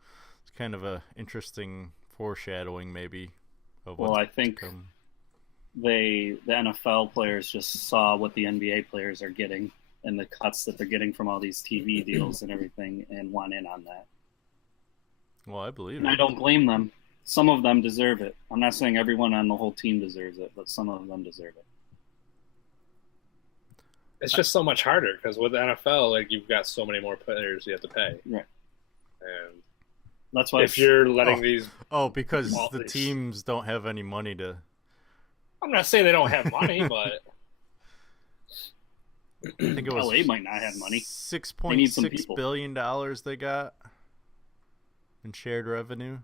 kind of a interesting foreshadowing, maybe. Of Well, what's I think to come. the NFL players just saw what the NBA players are getting and the cuts that they're getting from all these TV deals and everything, and want in on that. Well, I believe And it. I don't blame them. Some of them deserve it. I'm not saying everyone on the whole team deserves it, but some of them deserve it. It's just so much harder because with the NFL, like you've got so many more players you have to pay, Right. and That's why if you're letting Oh. these, Oh, because Well, the it's- teams don't have any money to. I'm not saying they don't have money, but I think it was LA might not have money. $6.6 people. billion they got in shared revenue.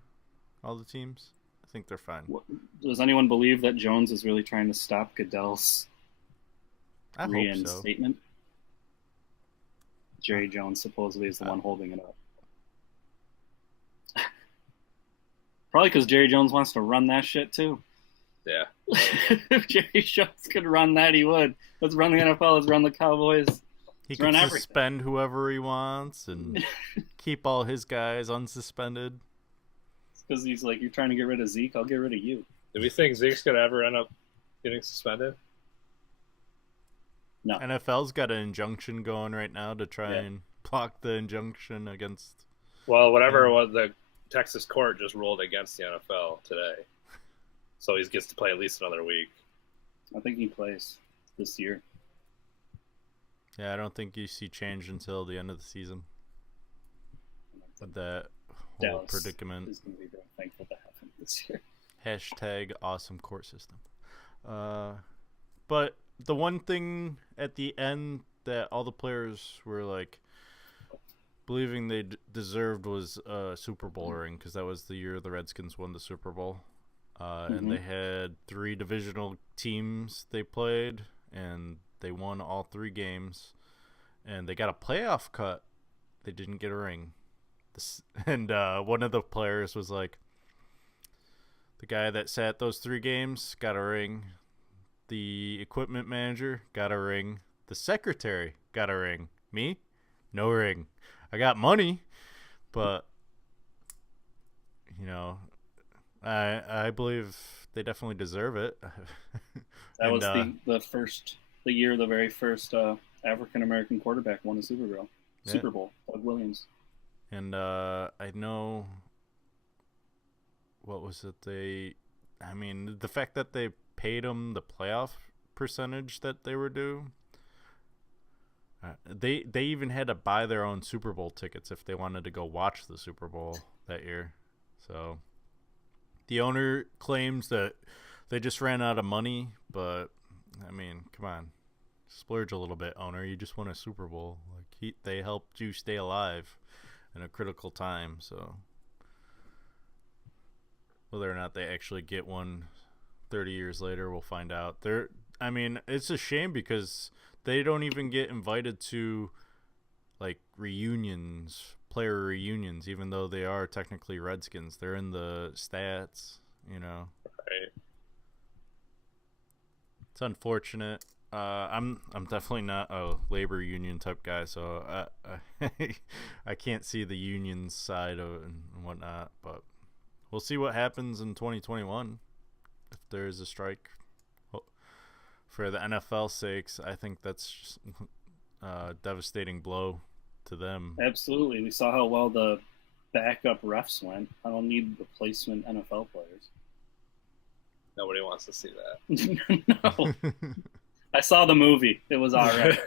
All the teams. I think they're fine. Does anyone believe that Jones is really trying to stop Goodell's I hope so. reinstatement? Jerry Jones supposedly is the one holding it up. Probably because Jerry Jones wants to run that shit too. yeah, If Jerry Jones could run that, he would. Let's run the NFL. Let's run the Cowboys. He run can everything. suspend whoever he wants and keep all his guys unsuspended. Because he's like, you're trying to get rid of Zeke, I'll get rid of you. do we think Zeke's gonna ever end up getting suspended? No. NFL's got an injunction going right now to try Yeah. and block the injunction against. Well, whatever it was, the Texas court just ruled against the NFL today, so he gets to play at least another week. I think he plays this year. Yeah, I don't think you see change until the end of the season with that whole Dallas predicament. is going to be very thankful to have him this year. Hashtag awesome court system. But the one thing at the end that all the players were like believing they deserved was a Super Bowl ring, because that was the year the Redskins won the Super Bowl. And they had 3 divisional teams they played, and they won all 3 games. And they got a playoff cut. They didn't get a ring. And one of the players was like, the guy that sat those 3 games got a ring. The equipment manager got a ring. The secretary got a ring. Me? No ring. I got money, but, you know, I believe they definitely deserve it. That was the year the very first African American quarterback won a Super Bowl. Yeah. Super Bowl, Doug Williams. And I know, what was it? The fact that they paid them the playoff percentage that they were due. They even had to buy their own Super Bowl tickets if they wanted to go watch the Super Bowl that year. So the owner claims that they just ran out of money, but I mean, come on, splurge a little bit, owner. You just won a Super Bowl. Like they helped you stay alive in a critical time. So whether or not they actually get one 30 years later, we'll find out. It's a shame because they don't even get invited to like reunions, player reunions, even though they are technically Redskins. They're in the stats, you know. Right. It's unfortunate. I'm definitely not a labor union type guy, so I can't see the union side of it and whatnot. But we'll see what happens in 2021 if there is a strike. For the NFL's sakes, I think that's just a devastating blow to them. Absolutely. We saw how well the backup refs went. I don't need replacement NFL players. Nobody wants to see that. No. I saw the movie. It was all right.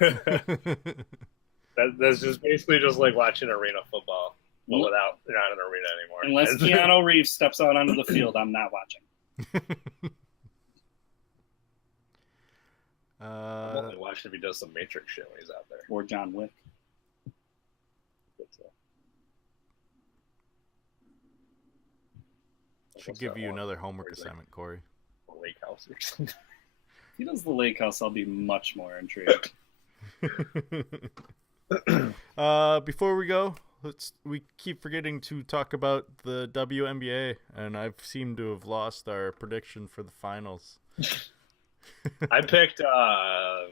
That's just basically just like watching arena football, but without you're not in an arena anymore. Unless Keanu Reeves steps out onto the field, I'm not watching. I'm only watching if he does some Matrix shit when he's out there. Or John Wick. Should give you another homework assignment, Corey. Lake House or something. If he does the Lake House, I'll be much more intrigued. Before we go, we keep forgetting to talk about the WNBA, and I've seemed to have lost our prediction for the finals. I picked the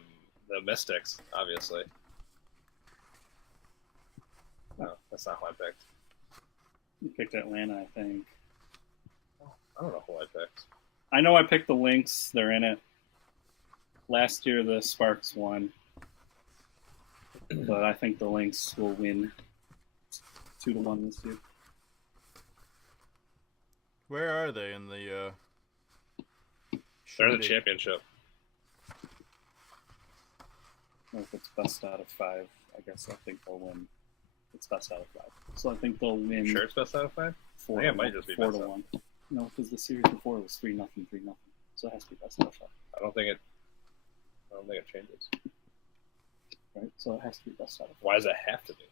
Mystics, obviously. No, that's not who I picked. You picked Atlanta, I think. I don't know who I picked. I know I picked the Lynx. They're in it. Last year, the Sparks won. But I think the Lynx will win 2-1 this year. Where are they in the? They're in the championship. Or if it's best out of 5, I guess I think they'll win. It's best out of 5. So I think they'll win. Sure, it's best out of 5. 4 I think it might just be 4 best to out. 1. No, because the series before was 3-0, 3-0. So it has to be best out of 5. I don't think it changes. Right? So it has to be best out of 5. Why does it have to be?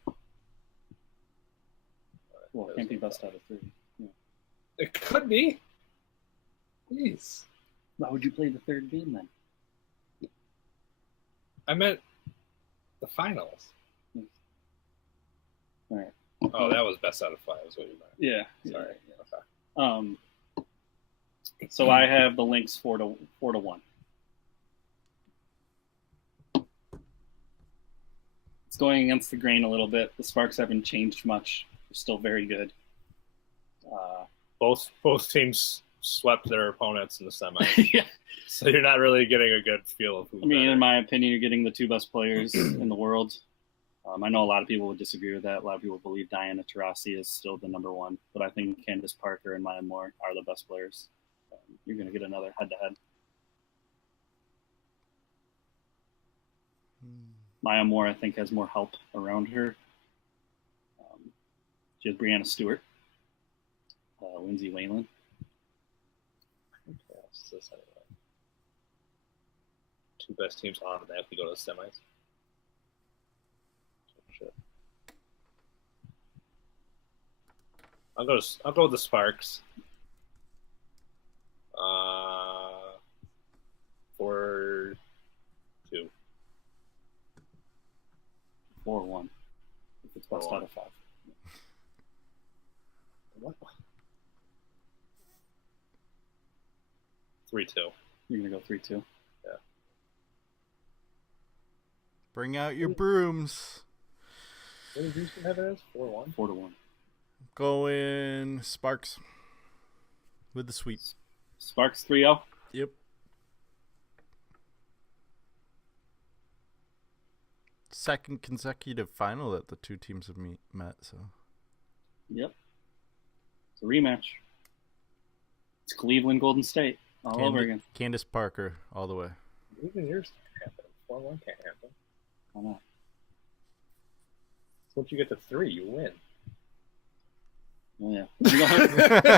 Well, it can't be best out of 3. Yeah. It could be. Jeez. Why would you play the third game then? I meant the finals. All right. Oh, that was best out of 5 is what you meant. Yeah. Sorry. Okay. So I have the Lynx 4 to 1. It's going against the grain a little bit. The Sparks haven't changed much. They're still very good. Both teams swept their opponents in the semi. Yeah. So you're not really getting a good feel of who's I mean, better. in my opinion, you're getting the 2 best players in the world. I know a lot of people would disagree with that. A lot of people believe Diana Taurasi is still the number 1, but I think Candace Parker and Maya Moore are the best players. You're going to get another head-to-head. Maya Moore, I think, has more help around her. She has Brianna Stewart, Lindsay Whalen. This anyway. 2 best teams automatically go to the semis. Shit. I'll go with the Sparks. 4-2. 4-1. If it's best out of 5. What? 3-2. You're going to go 3-2. Yeah. Bring out your brooms. What did Houston have it as? 4-1? 4-1. Going Sparks with the sweep. Sparks 3-0. Yep. Second consecutive final that the 2 teams have met. So. Yep. It's a rematch. It's Cleveland Golden State all over again. Candace Parker all the way. Even yours can't happen. 4-1 can't happen. Why not? Once you get to 3, you win. Oh, yeah.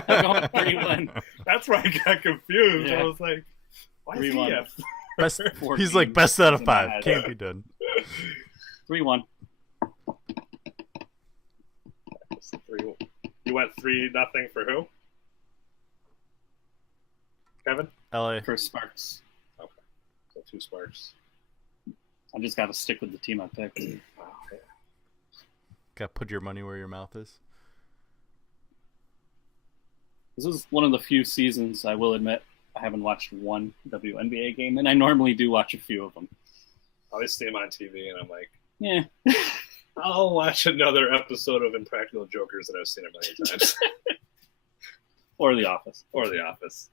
I'm going 3-1. That's why I got confused. Yeah. I was like, why is he 3-1. at Best, 4 he's like games best out of in my 5. head. Can't be done. 3-1. You went 3-0 for who? Kevin? LA. For Sparks. Okay. So 2 Sparks. I just got to stick with the team I picked. Oh, yeah. Got to put your money where your mouth is. This is one of the few seasons, I will admit, I haven't watched one WNBA game, and I normally do watch a few of them. I always see him on TV, and I'm like, Yeah. I'll watch another episode of Impractical Jokers that I've seen a million times. Or The Office. Or The Office.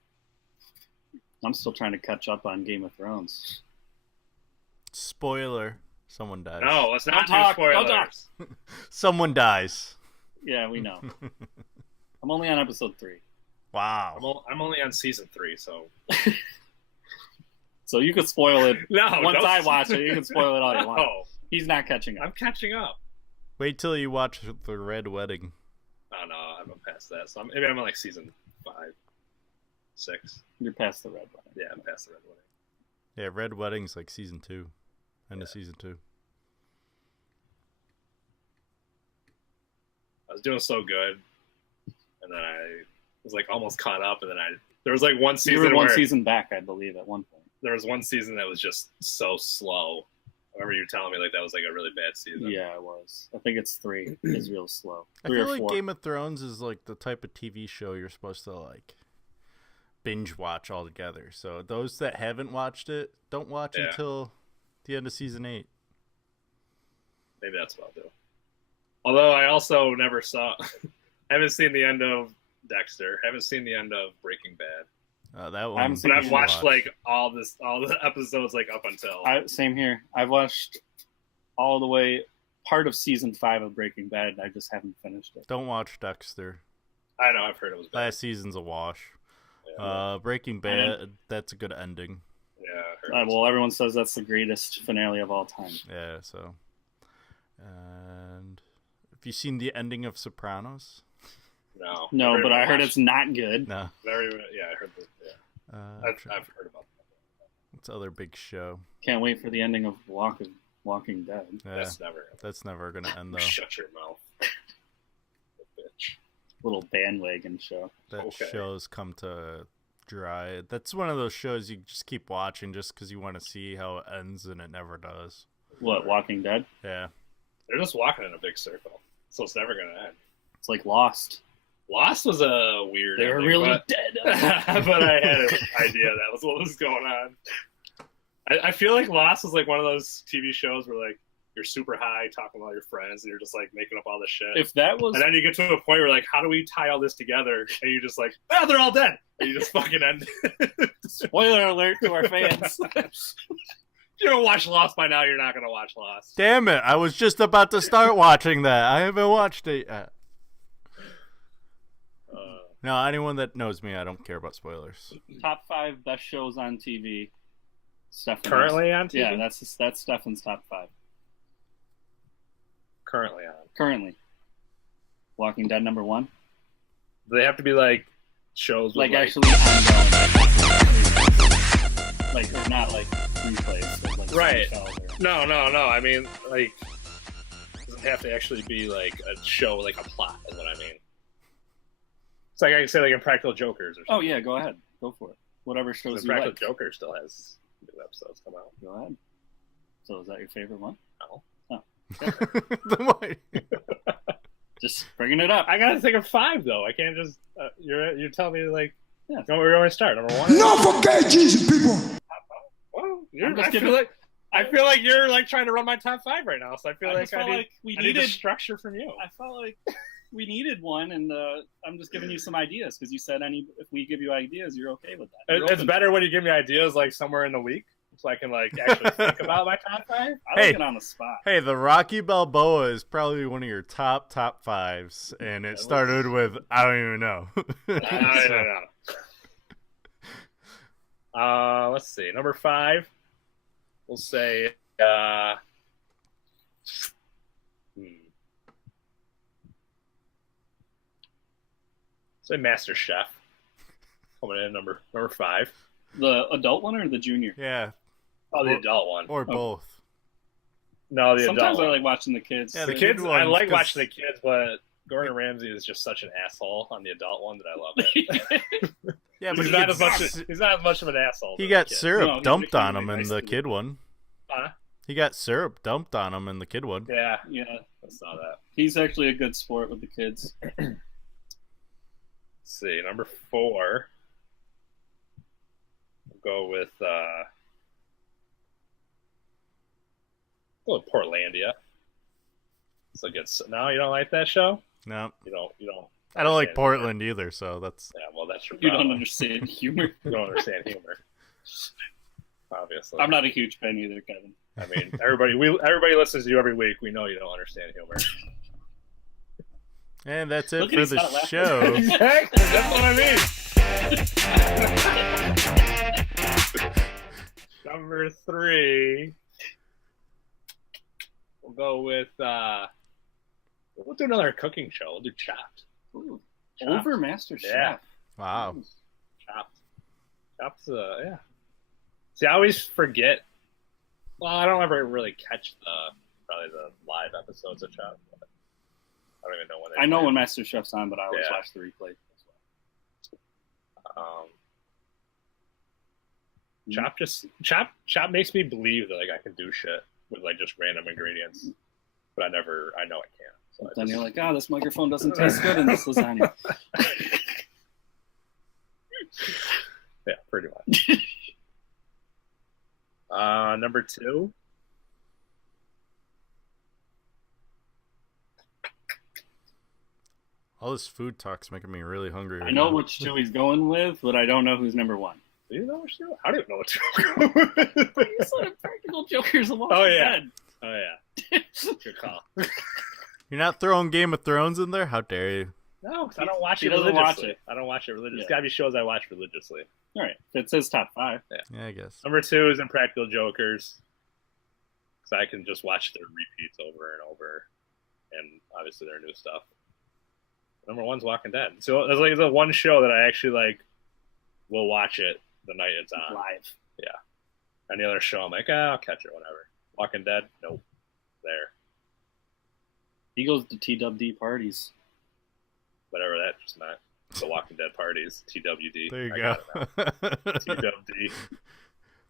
I'm still trying to catch up on Game of Thrones. Spoiler. Someone dies. No, let's not Don't talk, do spoilers. don't talk. Someone dies. Yeah, we know. I'm only on episode 3. Wow. I'm only on season 3, so... So you could spoil it. No, Once don't- I watch it, you can spoil it all you want. No, He's not catching up. I'm catching up. Wait till you watch The Red Wedding. Oh, no, I'm past that. So maybe I'm on like season 5, 6. You're past the red one. Yeah, I'm past the Red Wedding. Yeah, Red Wedding's like season 2. End of season 2. I was doing so good, and then I was like almost caught up, and then there was like one You season were one where season back, I believe, at one point. there was one season that was just so slow. I remember you telling me like that was like a really bad season. Yeah, it was. I think it's 3 is real slow. I 3 feel or like 4. Game of Thrones is like the type of TV show you're supposed to like binge watch all together. So those that haven't watched it, don't watch Yeah. until the end of season 8. Maybe that's what I'll do. Although I also never saw Haven't seen the end of Dexter. Haven't seen the end of Breaking Bad. That one. haven't seen But I've watched watch. like all the episodes like up until. Same here. I've watched all the way part of season 5 of Breaking Bad. And I just haven't finished it. Don't watch Dexter. I know, I've heard it was bad. Last season's a wash. Yeah, Breaking Bad, that's a good ending. yeah, I heard it was Well, everyone says that's the greatest finale of all time. Yeah, so. And have you seen the ending of Sopranos? No, No, but I heard watched- it's not good. No. very. Yeah, I heard that. Yeah, I've heard about that. It's other big show. Can't wait for the ending of Walking Dead. Yeah, That's never gonna end though. Shut your mouth, bitch. Little bandwagon show. That Okay. show's come to dry. That's one of those shows you just keep watching just because you want to see how it ends, and it never does. What, Walking Dead? Yeah. They're just walking in a big circle, so it's never gonna end. It's like Lost. Lost was a weird. They were ending, really but, dead. but I had an idea that was what was going on. I feel like Lost was like one of those TV shows where like you're super high talking about your friends and you're just like making up all this shit. If that was And then you get to a point where like, how do we tie all this together? And you just like, they're all dead. And you just fucking end it. spoiler alert to our fans. If you don't watch Lost by now, you're not gonna watch Lost. Damn it! I was just about to start watching that. I haven't watched it yet. No, anyone that knows me, I don't care about spoilers. Top 5 best shows on TV. Steffan. Currently on TV? Yeah, that's Steffan's top 5. Currently on. Currently. Walking Dead number 1. Do they have to be like shows with Like actually ongoing. Like, or not like replays. But like Right. Seinfeld or- No. I mean, like, it doesn't have to actually be like a show, like a plot, is what I mean. It's like I can say, like, Impractical Jokers or something. Oh yeah, go ahead. Go for it. Whatever shows you Impractical like. Joker still has new episodes come out. Go ahead. So is that your favorite one? No. Just bringing it up. I gotta think of 5 though. I can't just. You're telling me like. Yeah. No, we're going to start number 1. Not forget Jesus, people. Well, I'm just I giving- feel like you're like trying to run my top 5 right now. So I feel I like just felt like we I need a needed. structure from you. I felt like we needed one, and I'm just giving you some ideas because you said if we give you ideas, you're okay with that. You're It's open. better when you give me ideas like somewhere in the week, so I can like actually think about my top 5. I Hey. like it on the spot. Hey, the Rocky Balboa is probably one of your top 5s, and it started with I don't even know. No. Let's see. Number 5, we'll say. Say Master Chef. Coming in number 5. The adult one or the junior? Yeah, Oh, the adult one. or both. No, the Sometimes adult I one. like watching the kids. Yeah, The the kids. good I ones, like 'cause- watching the kids, but Gordon Ramsay is just such an asshole on the adult one that I love it. Yeah, but he's not as much of an asshole. he than got the kids. syrup No, he's dumped on actually him in nice the to kid one. Huh? He got syrup dumped on him in the kid one. Yeah, Yeah, I saw that. he's actually a good sport with the kids. Let's see, number 4. We'll go with Portlandia. So good. No, you don't like that show? No, You don't. I don't like understand Portland either, so that's humor. Yeah, well, that's your You problem. don't understand humor. You don't understand humor. Obviously, I'm not a huge fan either, Kevin. I mean, everybody listens to you every week. We know you don't understand humor. and that's it Look at for he's the not laughing. show. Exactly. That's what I mean. Number 3. We'll go with. We'll do another cooking show. We'll do Chopped. Ooh, Chopped. over Master Chef. Yeah. Wow. Chopped. Chopped's yeah. See, I always forget. Well, I don't ever really catch probably the live episodes of Chopped. But I don't even know when. I know when Master Chef's on, but I always Yeah. watch the replay. Chopped makes me believe that like I can do shit with like just random ingredients, but I know I can't. So I Then just- you're like, oh, this microphone doesn't taste good in this lasagna. Yeah, pretty much. Number 2. All this food talk's making me really hungry. I know which two he's going with, but I don't know who's number one. Do you know what show? I don't even know what show. You said Practical Jokers. Oh yeah. Good call. You're not throwing Game of Thrones in there? How dare you? No, because I don't watch it He doesn't religiously. watch it. I don't watch it religiously. Yeah. It's got to be shows I watch religiously. All right, it's his top 5. Yeah, I guess. Number 2 is Impractical Jokers, because I can just watch their repeats over and over, and obviously their new stuff. Number 1's Walking Dead. So it's like the one show that I actually like. Will watch it the night it's on Live. Yeah. Any other show, I'm like, I'll catch it whenever. Walking Dead, nope. There. He goes to TWD parties. Whatever that just meant. The Walking Dead parties, TWD. There you I go. got it now. TWD.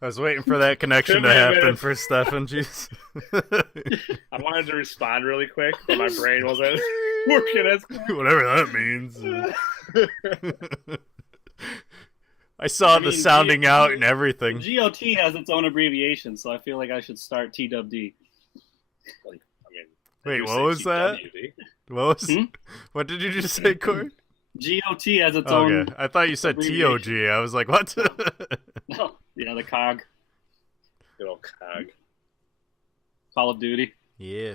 I was waiting for that connection to happen for Steffan. Jeez. I wanted to respond really quick, but my brain wasn't working as Whatever that means. I saw the sounding out and everything. GOT has its own abbreviation, so I feel like I should start TWD. Like, Wait, what was that? What was? What did you just say, Corey? GOT has its own. Okay, I thought you said TOG. I was like, what? Oh, yeah, the COG. Good old COG. Call of Duty. Yeah.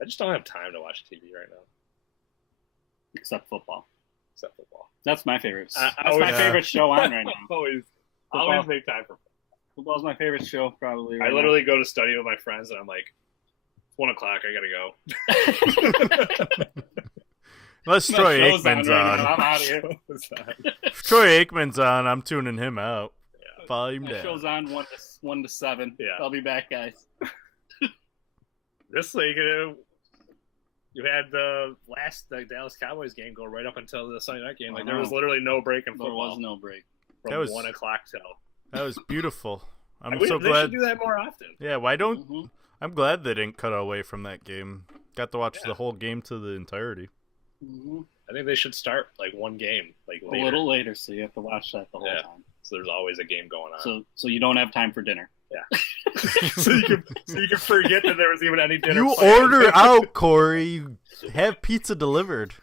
I just don't have time to watch TV right now. Except football. Except football. That's my favorite. I That's my favorite show on right now. always make time for football. Football's my favorite show, probably. I literally go to study with my friends, and I'm like, it's 1 o'clock. I gotta go. Unless Troy show's Aikman's right now. on. I'm out of here. If Troy Aikman's on, I'm tuning him out. Yeah. Volume My down. show's on 1 to 7. Yeah. I'll be back, guys. This league, you had the Dallas Cowboys game go right up until the Sunday night game. Like there was literally no break in There football. was no break. From 1 o'clock till. That was beautiful. I'm They so glad. should do that more often. Yeah, why don't? I'm glad they didn't cut away from that game. Got to watch the whole game to the entirety. I think they should start like one game, like A later. little later, so you have to watch that the whole Yeah. time. So there's always a game going on. So you don't have time for dinner. Yeah. so you can forget that there was even any dinner. You planned. order out, Corey. You have pizza delivered.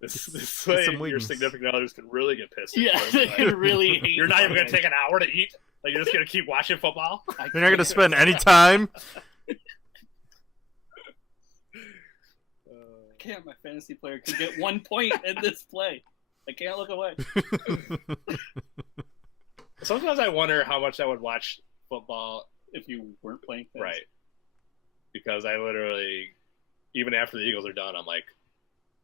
This way, some your wings. significant others can really get pissed. Yeah, at you. they Like, could really hate You're not even going Sunday. to take an hour to eat? Like, you're just going to keep watching football? You're not gonna spend any time. I can't. My fantasy player could get 1 point in this play. I can't look away. Sometimes I wonder how much I would watch football. If you weren't playing fantasy. Right. Because I literally, even after the Eagles are done, I'm like,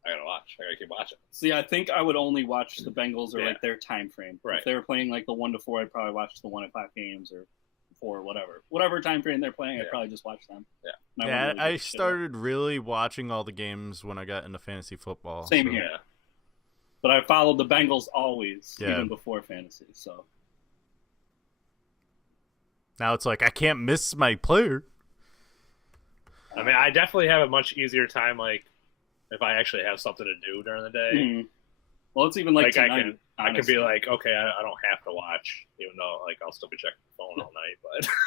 I got to watch. I got to keep watching. See, I think I would only watch the Bengals or Yeah. like their time frame. Right. If they were playing like the 1 to 4, I'd probably watch the 1 to 5 games or 4, whatever time frame they're playing. I'd Yeah. probably just watch them. Yeah. And Yeah, wouldn't really I give a shit started really watching all the games when I got into fantasy football. Same so- here. Yeah. But I followed the Bengals always, Yeah. even before fantasy. So Now it's like I can't miss my player. I mean, I definitely have a much easier time, like, if I actually have something to do during the day. Well, it's even like Like, tonight. I can be like, okay, I don't have to watch, even though, like, I'll still be checking the phone all night.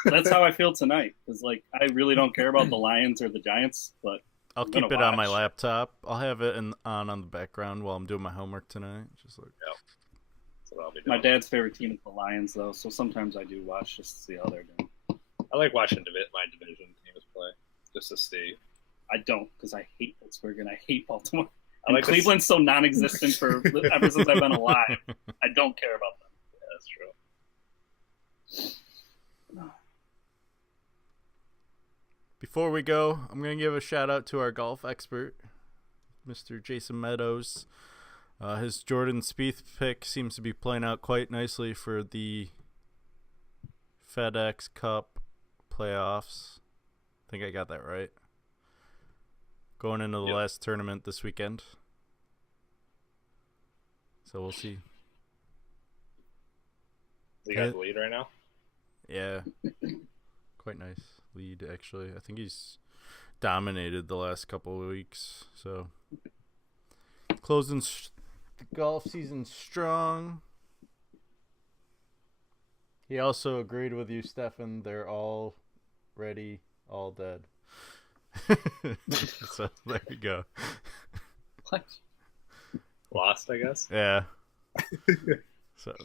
But That's how I feel tonight. Because like I really don't care about the Lions or the Giants, but I'll I'm gonna keep it on my watch. laptop. I'll have it on the background while I'm doing my homework tonight. Just like that's what I'll be doing. my dad's favorite team is the Lions, though. So sometimes I do watch just to see how they're doing. I like watching my division teams play, just to see. I don't because I hate Pittsburgh and I hate Baltimore. I And like Cleveland's so non-existent for ever since I've been alive. I don't care about them. Yeah, that's true. Before we go, I'm going to give a shout out to our golf expert, Mr. Jason Meadows. His Jordan Spieth pick seems to be playing out quite nicely for the FedEx Cup playoffs. I think I got that right. Going into the last tournament this weekend. So we'll see. You got the lead right now? Yeah. Quite nice lead, actually. I think he's dominated the last couple of weeks. So closing the golf season strong. He also agreed with you, Steffan. They're all ready, all dead. So there you go. What? Lost, I guess. Yeah. So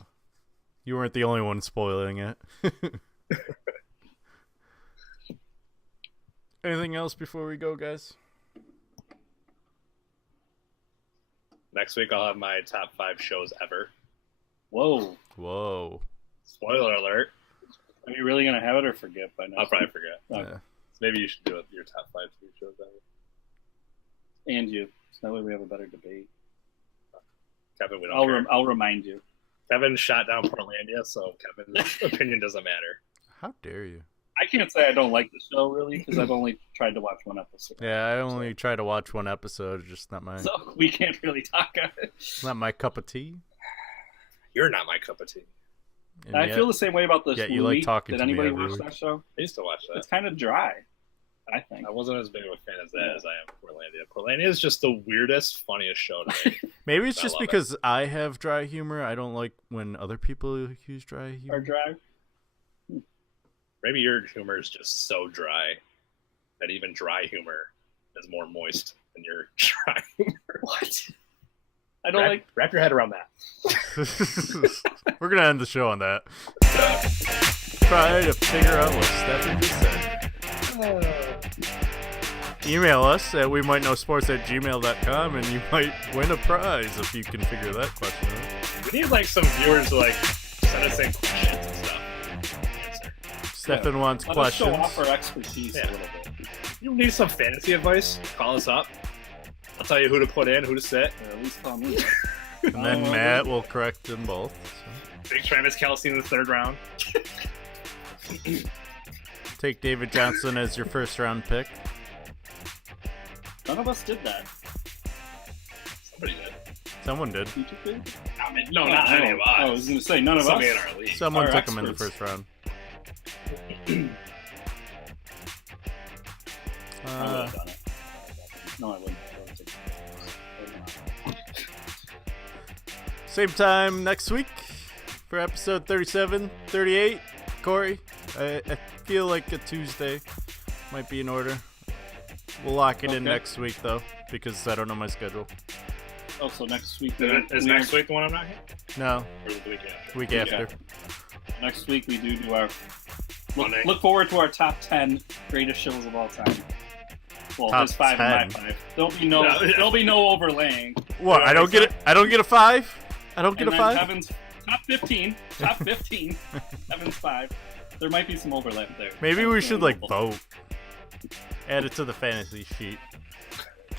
you weren't the only one spoiling it. Anything else before we go, guys? Next week I'll have my top 5 shows ever. Whoa. Whoa. Spoiler alert. Are you really going to have it or forget by now? I'll probably forget. Okay. Yeah. So maybe you should do it, your top 5 TV shows ever. And you. So that way we have a better debate. Kevin, we don't care. I'll remind you. Kevin shot down Portlandia, so Kevin's opinion doesn't matter. How dare you? I can't say I don't like the show, really, because I've only tried to watch one episode. Yeah, I only try to watch one episode. Just not my So we can't really talk on it. not my cup of tea. You're not my cup of tea. And I yet- feel the same way about this Yeah, movie. you like talking Did to me anybody every watch week. that show? I used to watch that. It's kind of dry, I think. I wasn't as big of a fan of that as I am of Portlandia. Portlandia is just the weirdest, funniest show to me. Maybe it's I just love it. because I have dry humor. I don't like when other people use dry humor. Or dry. Maybe your humor is just so dry that even dry humor is more moist than your dry humor. What? I don't Wrap your head around that. We're gonna end the show on that. Try to figure out what Steffan just said. Email us at wemightKnowSports@gmail.com and you might win a prize if you can figure that question out. We need like some viewers to like send us in questions and stuff. Steffan wants Let us show questions. off our expertise a little bit. You need some fantasy advice? Call us up. I'll tell you who to put in, who to sit. Or at least call me. And then Matt will correct them both. So. Big Travis Kelce in the 3rd round. Take David Johnson as your first round pick. None of us did that. Somebody did. Someone did. You two did? No, not any of us. I was going to say, none of us. Somebody in our league. Someone Our took him in the experts. first round. I would have done it. No, I wouldn't. Same time next week for episode 37, 38. Corey, I feel like a Tuesday might be in order. We'll lock it in Okay. next week, though, because I don't know my schedule. Oh, so next week. Is next week the one I'm not here? No, Or is it the week after? week after. Next week we do our. Monday. Look forward to our top 10 greatest shows of all time. Well, Top his 5 and 10. my 5. There'll be no overlaying. What? I don't get it. I don't get a 5. I don't get And a then 5. Kevin's top 15. Top 15. Kevin's 5. There might be some overlap there. Maybe we should like vote. Add it to the fantasy sheet.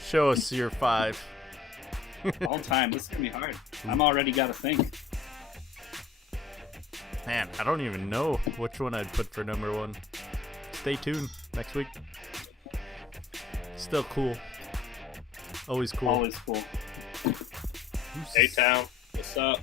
Show us your 5. All time. This is gonna be hard. I'm already got to think. Man, I don't even know which one I'd put for number 1. Stay tuned next week. Still cool. Always cool. Always cool. Hey, town. What's up?